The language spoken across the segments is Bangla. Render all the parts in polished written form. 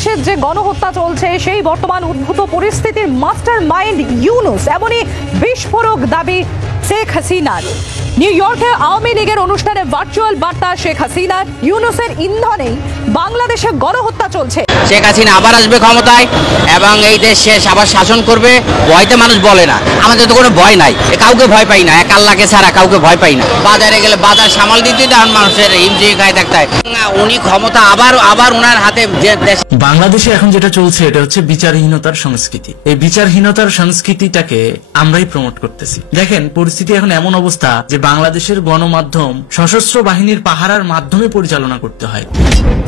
বাংলাদেশের যে গণহত্যা চলছে সেই বর্তমান উদ্ভূত পরিস্থিতির মাস্টার মাইন্ড ইউনুস, এমনই বিস্ফোরক দাবি শেখ হাসিনার। নিউ ইয়র্কে আওয়ামী লীগের অনুষ্ঠানে ভার্চুয়াল বার্তা শেখ হাসিনার, ইউনুসের ইন্ধনেই বাংলাদেশে গণহত্যা চলছে। শেখ হাসিনা আবার আসবে ক্ষমতায় এবং এই দেশ শেষ আবার শাসন করবে। ভয়তে মানুষ বলে না, আমাদের তো কোনো ভয় নাই, কাউকে ভয় পাই না, এক আল্লাহকে ছাড়া কাউকে ভয় পাই না। বাজারে গেলে বাজার সামাল দিতে তখন মানুষের হিমশি গায়ে থাকতে হয়। উনি ক্ষমতা আবার ওনার হাতে। বাংলাদেশে এখন যেটা চলছে এটা হচ্ছে বিচারহীনতার সংস্কৃতি। এই বিচারহীনতার সংস্কৃতিটাকে আমরাই প্রমোট করতেছি। দেখেন, পরিস্থিতি এখন এমন অবস্থা যে বাংলাদেশের গণমাধ্যম সশস্ত্র বাহিনীর পাহারার মাধ্যমে পরিচালনা করতে হয়,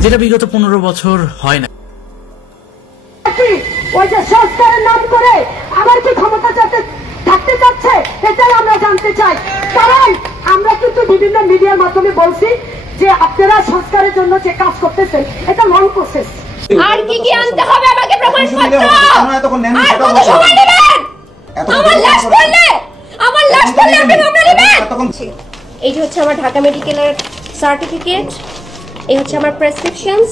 যেটা বিগত 15 বছর হয় না। ওই যে সংস্কারের নাম করে আবার কি ক্ষমতা থাকতে চাচ্ছে, এটাই আমরা জানতে চাই। কারণ আমরা কিন্তু বিভিন্ন মিডিয়ার মাধ্যমে বলছি যে আপনারা সংস্কারের জন্য যে কাজ করতেছেন এটা লং প্রসেস। আর কি কি আনতে হবে আমাকে প্রমাণপত্র? আর কত সময় নেবেন? আমার লাশ পড়লে আপনি মামলা নেবেন? এই যে হচ্ছে আমার ঢাকা মেডিকেলের সার্টিফিকেট, এই হচ্ছে আমার প্রেসক্রিপশনস।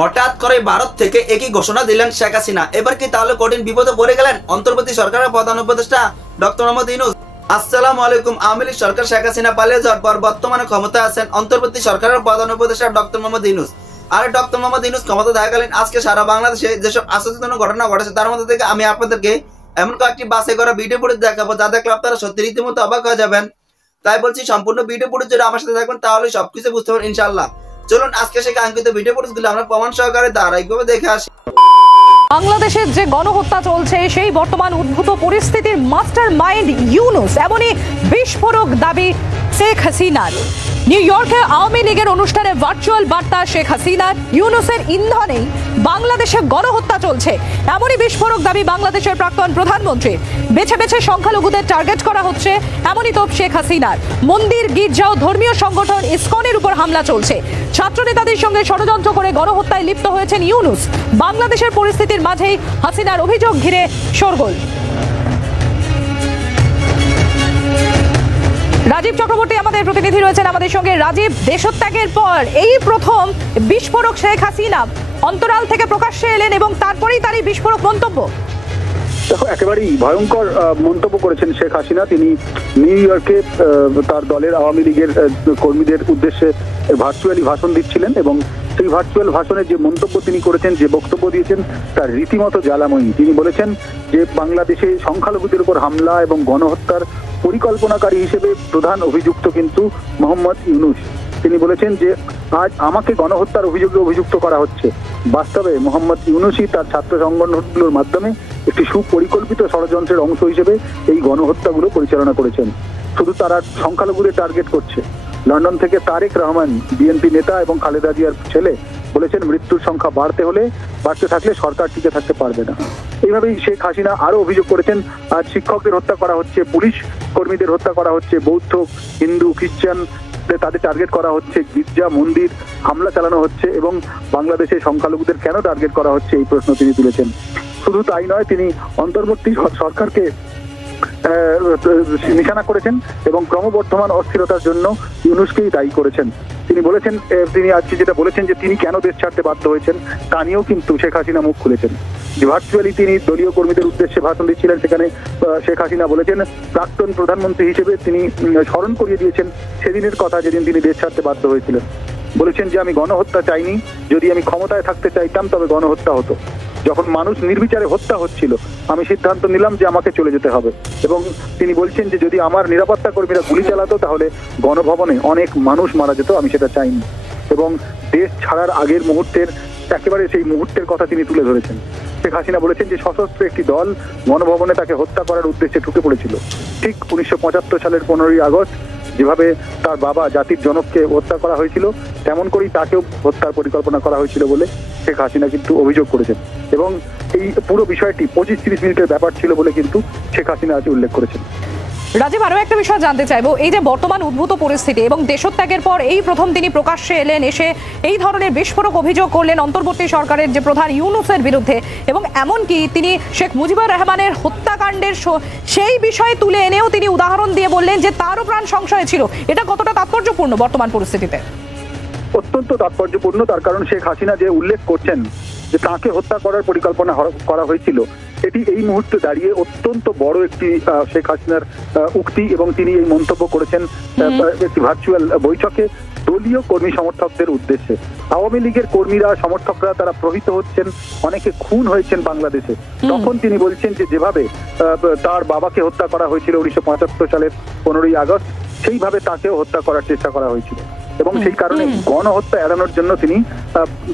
হঠাৎ করে ভারত থেকে একই ঘোষণা দিলেন শেখ হাসিনা। এবার কি তাহলে কঠিন বিপদে পড়ে গেলেন অন্তর্বর্তী সরকারের প্রধান উপদেষ্টা ডক্টর মোহাম্মদ ইউনূস? আসসালামু আলাইকুম। আওয়ামী লীগ সরকার শেখ হাসিনা পালিয়ে যাওয়ার পর বর্তমানে ক্ষমতায় আছেন অন্তর্বর্তী সরকারের প্রধান উপদেষ্টা ডক্টর মোহাম্মদ ইউনূস। আর ডক্টর মোহাম্মদ ইউনূস ক্ষমতা থাকাকালীন আজকে সারা বাংলাদেশে যেসব আশ্চর্যজনক ঘটনা ঘটেছে তার মধ্যে থেকে আমি আপনাদেরকে এমন কয়েকটি বাছাই করা ভিডিও ফুটেজ দেখাবো যা দেখলে আপনারা সত্যি রীতিমতো অবাক হয়ে যাবেন। তাই বলছি সম্পূর্ণ ভিডিও ফুটেজ যদি আমার সাথে থাকবেন তাহলে সবকিছু বুঝতে পারবেন ইনশাআল্লাহ। চলুন আজকে সেই কাঙ্ক্ষিত ভিডিও ফুটেজগুলো আমরা প্রমাণ সহকারে ধারাবাহিকভাবে দেখে আসি। বাংলাদেশের যে গণহত্যা চলছে সেই বর্তমান উদ্ভূত পরিস্থিতির মাস্টার মাইন্ড ইউনুস, এমনই বিস্ফোরক দাবি শেখ হাসিনার। নিউ ইয়র্কে আওয়ামী লীগের অনুষ্ঠানে ভার্চুয়াল বার্তা শেখ হাসিনার, ইউনুসের ইন্ধনেই বাংলাদেশে গণহত্যা চলছে, এমনই বিস্ফোরক দাবি বাংলাদেশের প্রাক্তন প্রধানমন্ত্রীর। বেছে বেছে সংখ্যালঘুদের টার্গেট করা হচ্ছে, এমনই তোপ শেখ হাসিনার। মন্দির, গির্জা ও ধর্মীয় সংগঠন ইসকনের উপর হামলা চলছে। ছাত্রনেতাদের সঙ্গে ষড়যন্ত্র করে গণহত্যায় লিপ্ত হয়েছেন ইউনুস। বাংলাদেশের পরিস্থিতির মাঝেই হাসিনার অভিযোগ ঘিরে শোরগোল। রাজীব চক্রবর্তী আমাদের প্রতিনিধি রয়েছেন আমাদের সঙ্গে। রাজীব, দেশত্যাগের পর এই প্রথম বিস্ফোরক শেখ হাসিনা অন্তরাল থেকে প্রকাশ্যে এলেন এবং তারপরেই তার এই বিস্ফোরক মন্তব্য। দেখো, একেবারেই ভয়ঙ্কর মন্তব্য করেছেন শেখ হাসিনা। তিনি নিউ ইয়র্কে তার দলের আওয়ামী লীগের কর্মীদের উদ্দেশ্যে ভার্চুয়ালি ভাষণ দিচ্ছিলেন এবং সেই ভার্চুয়াল ভাষণে যে মন্তব্য তিনি করেছেন, যে বক্তব্য দিয়েছেন তার রীতিমতো জ্বালাময়ী। তিনি বলেছেন যে বাংলাদেশে সংখ্যালঘুদের উপর হামলা এবং গণহত্যার পরিকল্পনাকারী হিসেবে প্রধান অভিযুক্ত কিন্তু মোহাম্মদ ইউনূস। তিনি বলেছেন যে আজ আমাকে গণহত্যার অভিযোগে অভিযুক্ত করা হচ্ছে। বাস্তবে মোহাম্মদ ইউনূসই তার ছাত্র সংগঠনগুলোর মাধ্যমে একটি সুপরিকল্পিত ষড়যন্ত্রের অংশ হিসেবে এই গণহত্যাগুলো পরিচালনা করেছেন। শুধু তারা সংখ্যালঘুদের টার্গেট করছে। লন্ডন থেকে তারেক রহমান, বিএনপি নেতা এবং খালেদা জিয়ার ছেলে, বলেছেন মৃত্যুর সংখ্যা বাড়তে থাকলে সরকার টিকে থাকতে পারবে না। এইভাবেই শেখ হাসিনা আরো অভিযোগ করেছেন আজ শিক্ষকদের হত্যা করা হচ্ছে, পুলিশ কর্মীদের হত্যা করা হচ্ছে, বৌদ্ধ, হিন্দু, খ্রিস্টান তাদের টার্গেট করা হচ্ছে, গির্জা, মন্দির হামলা চালানো হচ্ছে এবং বাংলাদেশে সংখ্যালঘুদের কেন টার্গেট করা হচ্ছে এই প্রশ্ন তিনি তুলেছেন। শুধু তাই নয়, তিনি অন্তর্বর্তী সরকারকে নিশানা করেছেন এবং ক্রমবর্ধমান অস্থিরতার জন্য ইউনূসকেই দায়ী করেছেন। তিনি বলেছেন, তিনি আজকে যেটা বলেছেন যে তিনি কেন দেশ ছাড়তে বাধ্য হয়েছেন তা নিয়েও কিন্তু শেখ হাসিনা মুখ খুলেছেন। যে ভার্চুয়ালি তিনি দলীয় কর্মীদের উদ্দেশ্যে ভাষণ দিচ্ছিলেন, সেখানে শেখ হাসিনা বলেছেন প্রাক্তন প্রধানমন্ত্রী হিসেবে তিনি স্মরণ করিয়ে দিয়েছেন সেদিনের কথা যেদিন তিনি দেশ ছাড়তে বাধ্য হয়েছিলেন। বলেছেন যে আমি গণহত্যা চাইনি, যদি আমি ক্ষমতায় থাকতে চাইতাম তবে গণহত্যা হতো। যখন মানুষ নির্বিচারে হত্যা হচ্ছিল আমি সিদ্ধান্ত নিলাম যে আমাকে চলে যেতে হবে। এবং তিনি বলছেন যে যদি আমার নিরাপত্তা কর্মীরা গুলি চালাতো তাহলে গণভবনে অনেক মানুষ মারা যেত, আমি সেটা চাইনি। এবং দেশ ছাড়ার আগের মুহূর্তের একেবারে সেই মুহূর্তের কথা তিনি তুলে ধরেছেন। শেখ হাসিনা বলেছেন যে সশস্ত্র একটি দল গণভবনে তাকে হত্যা করার উদ্দেশ্যে ঢুকে পড়েছিল। ঠিক 1975 সালের 15ই আগস্ট যেভাবে তার বাবা জাতির জনককে হত্যা করা হয়েছিল তেমন করেই তাকেও হত্যার পরিকল্পনা করা হয়েছিল বলে শেখ হাসিনা কিন্তু অভিযোগ করেছেন। এবং এই পুরো বিষয়টি 25-30 মিনিটের ব্যাপার ছিল বলে কিন্তু শেখ হাসিনা আজ উল্লেখ করেছেন। রাজীব, আরো একটা বিষয় জানতে চাইবো, এই যে বর্তমান উদ্ভূত পরিস্থিতি এবং দেশত্যাগের পর এই প্রথম তিনি প্রকাশ্যে এলেন, এসে এই ধরনের বিস্ফোরক অভিযোগ করলেন অন্তর্বর্তী সরকারের যে প্রধান ইউনূসের বিরুদ্ধে এবং এমনকি তিনি শেখ মুজিবুর রহমানের হত্যাকাণ্ডের সেই বিষয়ে তুলে এনেও তিনি উদাহরণ দিয়ে বললেন যে তারও প্রাণ সংশয় ছিল। এটা কতটা তাৎপর্যপূর্ণ বর্তমান পরিস্থিতিতে? অত্যন্ত তাৎপর্যপূর্ণ। তার কারণ শেখ হাসিনা যে উল্লেখ করছেন যে তাকে হত্যা করার পরিকল্পনা করা হয়েছিল, এটি এই মুহূর্তে দাঁড়িয়ে অত্যন্ত বড় একটি শেখ হাসিনার উক্তি, এবং তিনি এই মন্তব্য করেছেন একটি ভার্চুয়াল বৈঠকে দলীয় কর্মী সমর্থকদের উদ্দেশ্যে। আওয়ামী লীগের কর্মীরা সমর্থকরা তারা প্রহৃত হচ্ছেন, অনেকে খুন হয়েছেন বাংলাদেশে। তখন তিনি বলছেন যে যেভাবে তার বাবাকে হত্যা করা হয়েছিল 1975 সালের 15ই আগস্ট, সেইভাবে তাকেও হত্যা করার চেষ্টা করা হয়েছিল, এবং সেই কারণে গণহত্যা এড়ানোর জন্য তিনি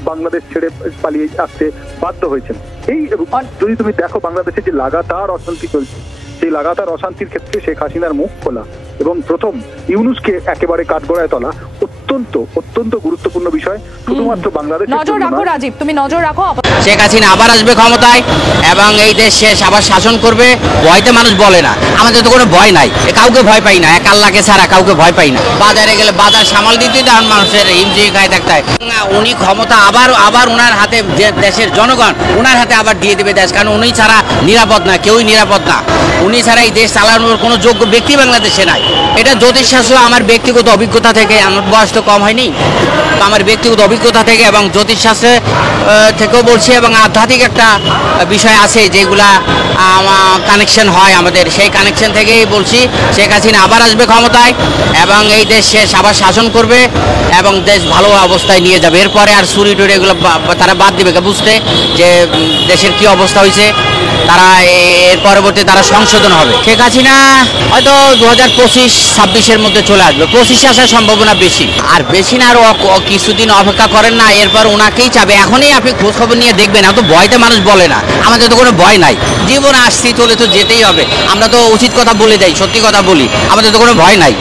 বাংলাদেশ ছেড়ে পালিয়ে আসতে বাধ্য হয়েছেন। এই যদি তুমি দেখো বাংলাদেশে যে লাগাতার অশান্তি চলছে, সেই লাগাতার অশান্তির ক্ষেত্রে শেখ হাসিনার মুখ খোলা এবং প্রথম ইউনূসকে একেবারে কাঠগড়ায় তোলা অত্যন্ত অত্যন্ত গুরুত্বপূর্ণ বিষয়, শুধুমাত্র বাংলাদেশের নজর জন্য রাখো নয়। রাজীব, তুমি নজর রাখো। শেখ হাসিনা আবার আসবে ক্ষমতায় এবং এই দেশ শেষ আবার শাসন করবে। ভয়তে মানুষ বলে না, আমাদের তো কোনো ভয় নাই, কাউকে ভয় পাই না, এক আল্লাহকে ছাড়া কাউকে ভয় পাই না। বাজারে গেলে বাজার সামাল দিতে তখন মানুষের হিমঝি খায় থাকতে হয়। উনি ক্ষমতা আবার উনার হাতে, দেশের জনগণ উনার হাতে আবার দিয়ে দেবে দেশ, কারণ উনি ছাড়া নিরাপদ না, কেউই নিরাপদ না। উনি ছাড়া এই দেশ চালানোর কোনো যোগ্য ব্যক্তি বাংলাদেশে নাই। এটা জ্যোতিষশাস্ত্র আমার ব্যক্তিগত অভিজ্ঞতা থেকে, আমার বয়স তো কম হয়নি, আমার ব্যক্তিগত অভিজ্ঞতা থেকে এবং জ্যোতিষশাস্ত্রে থেকেও বলছি, এবং আধ্যাত্মিক একটা বিষয় আছে যেগুলা কানেকশন হয় আমাদের, সেই কানেকশন থেকেই বলছি শেখ হাসিনা আবার আসবে ক্ষমতায় এবং এই দেশ শেষ আবার শাসন করবে এবং দেশ ভালো অবস্থায় নিয়ে যাবে। এরপরে আর চুরি টুরি এগুলো তারা বাদ দিবে, বুঝতে যে দেশের কি অবস্থা হয়েছে, তারা এর পরবর্তী তারা সংশোধন হবে। শেখ হাসিনা হয়তো 2025-26-এর মধ্যে চলে আসবে, 25 আসার সম্ভাবনা বেশি, আর বেশি না, আরো কিছুদিন অপেক্ষা করেন না, এরপর ওনাকেই চাবে। এখনই আপনি খোঁজ খবর নিয়ে দেখবেন, এত ভয়তে মানুষ বলে না, আমাদের তো কোনো ভয় নাই, জীবন আসছি চলে তো যেতেই হবে। আমরা তো উচিত কথা বলে যাই, সত্যি কথা বলি, আমাদের তো কোনো ভয় নাই,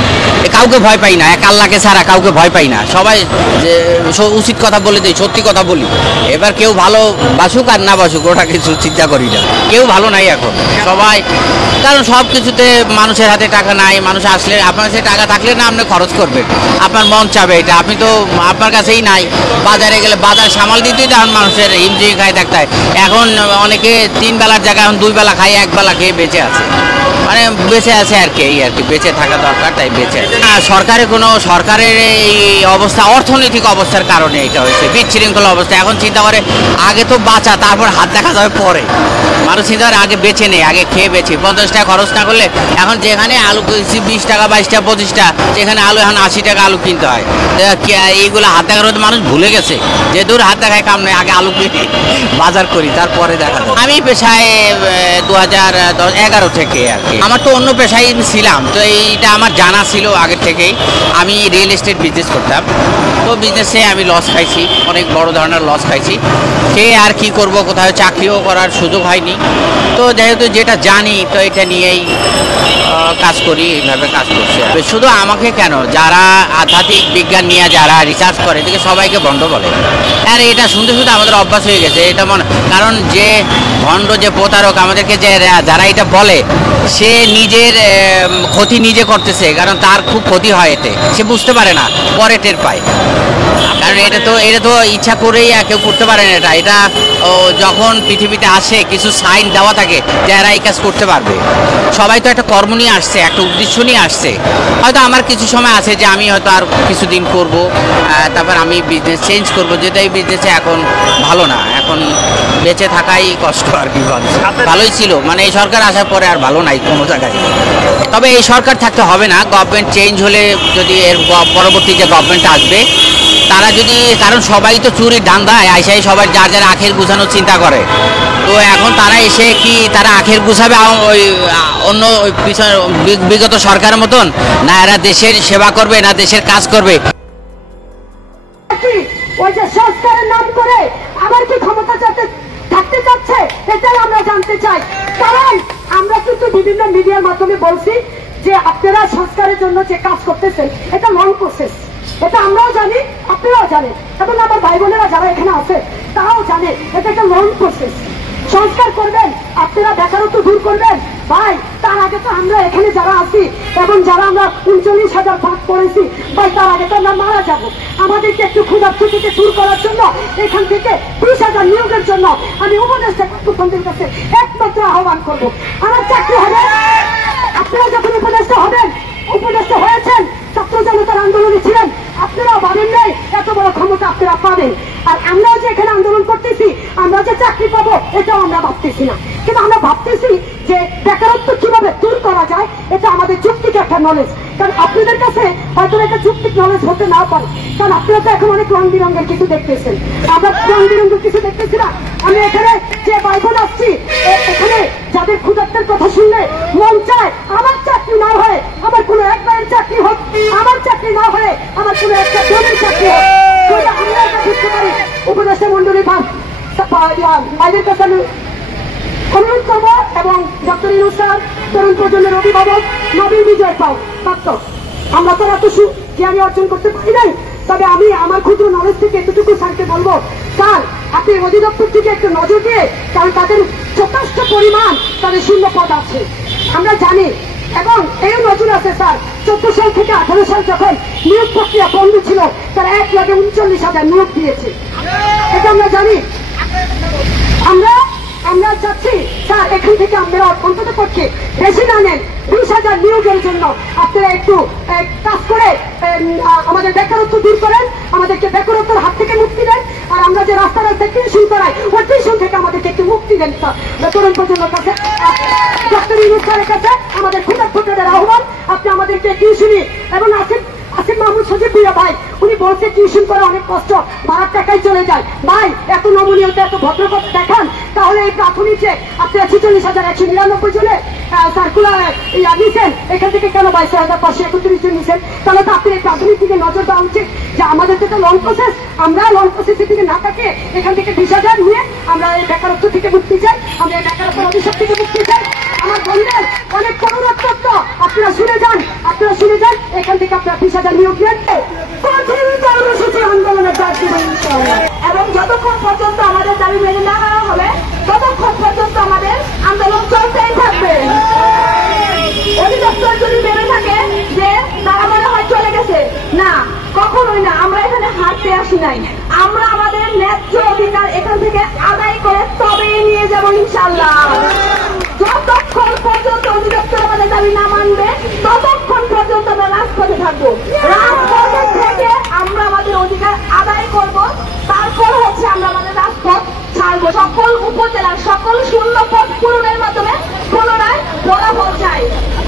কাউকে ভয় পাই না, এক আল্লাহকে ছাড়া কাউকে ভয় পাই না। সবাই যে উচিত কথা বলে দেয়, সত্যি কথা বলি। এবার কেউ ভালো বাসুক আর না বাসুক ওটা কিছু চিন্তা করি না, কেউ ভালো নাই এখন সবাই, কারণ সব কিছুতে মানুষের হাতে টাকা নাই। মানুষ আসলে আপনার কাছে টাকা থাকলে না আপনি খরচ করবেন, আপনার মন চাবে এটা, আপনি তো আপনার কাছেই নাই। বাজারে গেলে বাজার সামাল দিতেই তখন মানুষের হিমঝি খায় থাকতে হয়। এখন অনেকে 3 বেলার জায়গায় এখন 2 বেলা খায়, 1 বেলা খেয়ে বেঁচে আছে, মানে বেঁচে আছে আর কি, এই আর কি, বেঁচে থাকা দরকার, তাই বেঁচে আছে। সরকারের এই অবস্থা, অর্থনৈতিক অবস্থার কারণে এটা হয়েছে, বিশৃঙ্খলা অবস্থা। এখন চিন্তা করে আগে তো বাঁচা, তারপর হাত দেখা যাবে পরে। মানুষ চিন্তা করে আগে বেঁচে নেই, আগে খেয়ে বেঁচে, 50 টাকা খরচ না করলে এখন যেখানে আলু 20 টাকা 22 টাকা 25 টাকা, যেখানে আলু এখন 80 টাকা আলু কিনতে হয়। এইগুলো হাত দেখার মধ্যে মানুষ ভুলে গেছে যে দূর হাত দেখায় কাম নেই, আগে আলু কিনে বাজার করি তারপরে দেখা যায়। আমি পেশায় 2011 থেকে আর কি, আমার তো অন্য পেশায় ছিলাম, তো এইটা আমার জানা ছিল আগের থেকেই। আমি রিয়েল এস্টেট বিজনেস করতাম, তো বিজনেসে আমি লস খাইছি, অনেক বড় ধরনের লস খাইছি। সে আর কি করব, কোথাও চাকরিও করার সুযোগ হয়নি। তো যেহেতু যেটা জানি তো এটা নিয়েই কাজ করি, এইভাবে কাজ করছি। শুধু আমাকে কেন, যারা আধ্যাত্মিক বিজ্ঞান নিয়ে যারা রিসার্চ করে এদিকে সবাইকে ভণ্ড বলে, আর এটা শুনতে শুনতে আমাদের অভ্যাস হয়ে গেছে এটা কারণ যে ভণ্ড, যে প্রতারক আমাদেরকে যে যারা এটা বলে, সে নিজের ক্ষতি নিজে করতেছে, কারণ তার খুব ক্ষতি হয় এতে, সে বুঝতে পারে না, পরে টের পায়। কারণ এটা তো ইচ্ছা করেই কেউ করতে পারে না। এটা যখন পৃথিবীতে আসে কিছু সাইন দেওয়া থাকে যারা এই কাজ করতে পারবে। সবাই তো একটা কর্ম নিয়ে আসছে, একটা উদ্দেশ্য নিয়ে আসছে। হয়তো আমার কিছু সময় আছে যে আমি হয়তো আর কিছুদিন করব, তারপর আমি বিজনেস চেঞ্জ করব, যেটা এই বিজনেসে এখন ভালো না, এখন বেঁচে থাকাই কষ্ট আর কি। ভালোই ছিল, মানে এই সরকার আসার পরে আর ভালো নাই কোনো জায়গায়। তবে এই সরকার থাকতে হবে না, গভর্নমেন্ট চেঞ্জ হলে, যদি এর পরবর্তী যে গভর্নমেন্ট আসবে তারা যদি, কারণ সবাই তো চুরির ধান্দায় আইসাই সবাই যার যার আখের গুছানোর চিন্তা করে, তো এখন তারা এসে কি তারা আখের গুছাবে ওই অন্য বিগত সরকারের মতন, না এরা দেশের সেবা করবে, না দেশের কাজ করবে। ওই যে সংস্কারের নাম করে আবার কি ক্ষমতা থাকতে চাচ্ছে, এটাই আমরা জানতে চাই। কারণ আমরা কিন্তু বিভিন্ন মিডিয়ার মাধ্যমে বলছি যে আপনারা সংস্কারের জন্য যে কাজ করতেছেন এটা লং প্রসেস, এটা আমরাও জানি, আপনারাও জানেন, এবং আমার ভাই বোনেরা যারা এখানে আছে তারাও জানে এটা একটা লং প্রসেস। সংস্কার করবেন, আপনারা বেকারত্ব দূর করবেন, ভাই তার আগে তো আমরা এখানে যারা আছি এবং যারা আমরা 39,000 ভাগ করেছি, ভাই তার আগে তো আমরা মারা যাব। আমাদেরকে একটু ক্ষুধার্তকে দূর করার জন্য এখান থেকে 20,000 নিয়োগের জন্য আমি উপদেষ্টা কর্তৃপক্ষের কাছে একমাত্র আহ্বান করব, আমার চাকরি হবে। আপনারা যখন উপদেষ্টা হবেন, উপদেষ্টা হয়েছেন, ছাত্র জনতার আন্দোলনে ছিলেন, আপনারাও ভাবেন নাই এত বড় ক্ষমতা আপনারা পাবেন। আর আমরাও যে এখানে আন্দোলন করতেছি, আমরা যে চাকরি পাবো এটাও আমরা ভাবতেছি না, কিন্তু আমরা ভাবতেছি যে বেকারত্ব কিভাবে দূর করা যায়, এটা আমাদের যৌক্তিক একটা নলেজ। কারণ আপনাদের কাছে হয়তো একটা যৌক্তিক নলেজ হতে না পারে, কারণ আপনারা তো এখন অনেক রং বিরঙ্গের কিছু দেখতেছেন, আমরা রং বিরঙ্গের কিছু দেখতেছি না। আমি এখানে যে ভাই বোন আসছি, এখানে যাদের ক্ষুধার্তের কথা শুনলে মন চায় আমার চাকরি না হয়ে আমার কোনো এক ভাইয়ের চাকরি হোক, আমার চাকরি না হয়ে আমার কোনো একটা জমির চাকরি হোক, সেটা আমরা এটা বুঝতে পারি। উপদেষ্টা মন্ডলী ভাইদের কাছে আমি অনুরোধ করবো, এবং ডক্টর ইউনূস স্যার, তরুণ প্রজন্মের অভিভাবক নবীন বিজয় প্রাপ্ত, আমরা তো এত জ্ঞানী অর্জন করতে পারি নাই, তবে আমি আমার ক্ষুদ্র নলেজ থেকে এতটুকু স্যারকে বলবো, স্যার আপনি অধিদপ্তর থেকে একটু নজর দিয়ে, কারণ তাদের যথেষ্ট পরিমাণ তাদের শূন্য পদ আছে আমরা জানি, এবং এই নজর আছে স্যার। 14 সাল থেকে 18 সাল যখন নিয়োগ প্রক্রিয়া বন্ধ ছিল, তারা 1,39,000 নিয়োগ দিয়েছে, এটা আমরা জানি। আমরা চাচ্ছি স্যার এখান থেকে আপনারা অন্তত পক্ষে বেশি না নেন, 20,000 নিয়োগের জন্য আপনারা একটু কাজ করে আমাদের বেকারত্ব দূর করেন, আমাদেরকে বেকারত্বের হাত থেকে মুক্তি দেন, আর আমরা যে রাস্তা রাস্তায় টিউশন করাই ওই টিউশন থেকে আমাদেরকে একটু মুক্তি দেন স্যার। তরুণ প্রজন্মের কাছে, ডক্টর ইউনূস স্যারের কাছে আমাদের ক্ষুধার্তদের আহ্বান, আপনি আমাদেরকে টিউশনি, এবং আসিফ মাহমুদ সজীব প্রিয় ভাই উনি বলছে টিউশন করা অনেক কষ্ট, ভাড়ার টাকায় চলে যায়। ভাই এত নমনীয়তা এত ভদ্রতা দেখান, তাহলে এই প্রাথমিক যে আপনারা 46,199 জনে সার্কুলার নিয়েছেন, এখান থেকে কেন 22,531 জন নিয়েছেন? তাহলে তো আপনি এই প্রাথমিক দিকে নজর দেওয়া উচিত যে আমাদের তো লং প্রসেস, আমরা লং প্রসেসের দিকে না থাকে এখান থেকে 20,000 নিয়ে আমরা এই বেকারত্ব থেকে মুক্তি চাই, আমরা এই বেকারত্বের অভিশাপ থেকে মুক্তি চাই। আমার বন্ধুদের অনেক অনুরোধ, আপনারা শুনে যান, এখান থেকে আপনারা 20,000 নিয়োগ দেন, কঠিন কর্মসূচি আন্দোলনের ডাক দিবেন ইনশাআল্লাহ। এবং যতক্ষণ পর্যন্ত আমাদের দাবি মেনে না নেওয়া হবে, ততক্ষণ পর্যন্ত আমাদের আন্দোলন চলতেই থাকবে। অধিদপ্তর যদি ভেবে থাকে যে তারা মনে হয় চলে গেছে, না, কখনোই না। আমরা এখানে হারতে আসি নাই, আমরা আমাদের ন্যায্য অধিকার এখান থেকে আদায় করে তবেই নিয়ে যাব ইনশাআল্লাহ। যতক্ষণ পর্যন্ত অধিদপ্তর আমাদের দাবি না মানবে, ততক্ষণ পর্যন্ত আমরা রাজপথে থাকবো। রাজপথে থেকে আমরা আমাদের অধিকার আদায় করব, তারপর হচ্ছে আমরা আমাদের রাজপথ ছাড়বো। সকল উপজেলার সকল শূন্য পদ পূরণের মাধ্যমে পুনরায় ফলাফল চাই।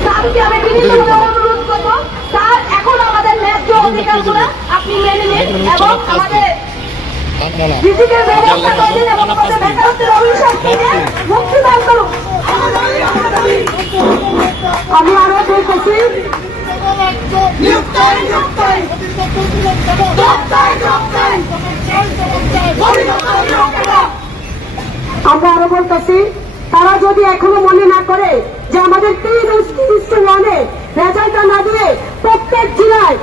তাদেরকে আমি বিনীতভাবে অনুরোধ করবো, তার এখন আমাদের ন্যায্য অধিকারগুলো আপনি মেনে নিন, এবং আমাদের রিজিকের ব্যবস্থা করে দিন, এবং আমাদের বেকারত্বের অভিশাপ থেকে মুক্তি দান করুন। আমি আরো বলতেছি, আমরা আরো বলতেছি, তারা যদি এখনো মনে না করে যে আমাদের 3-1-এ রেজাল্টটা না দিয়ে প্রত্যেক জেলায়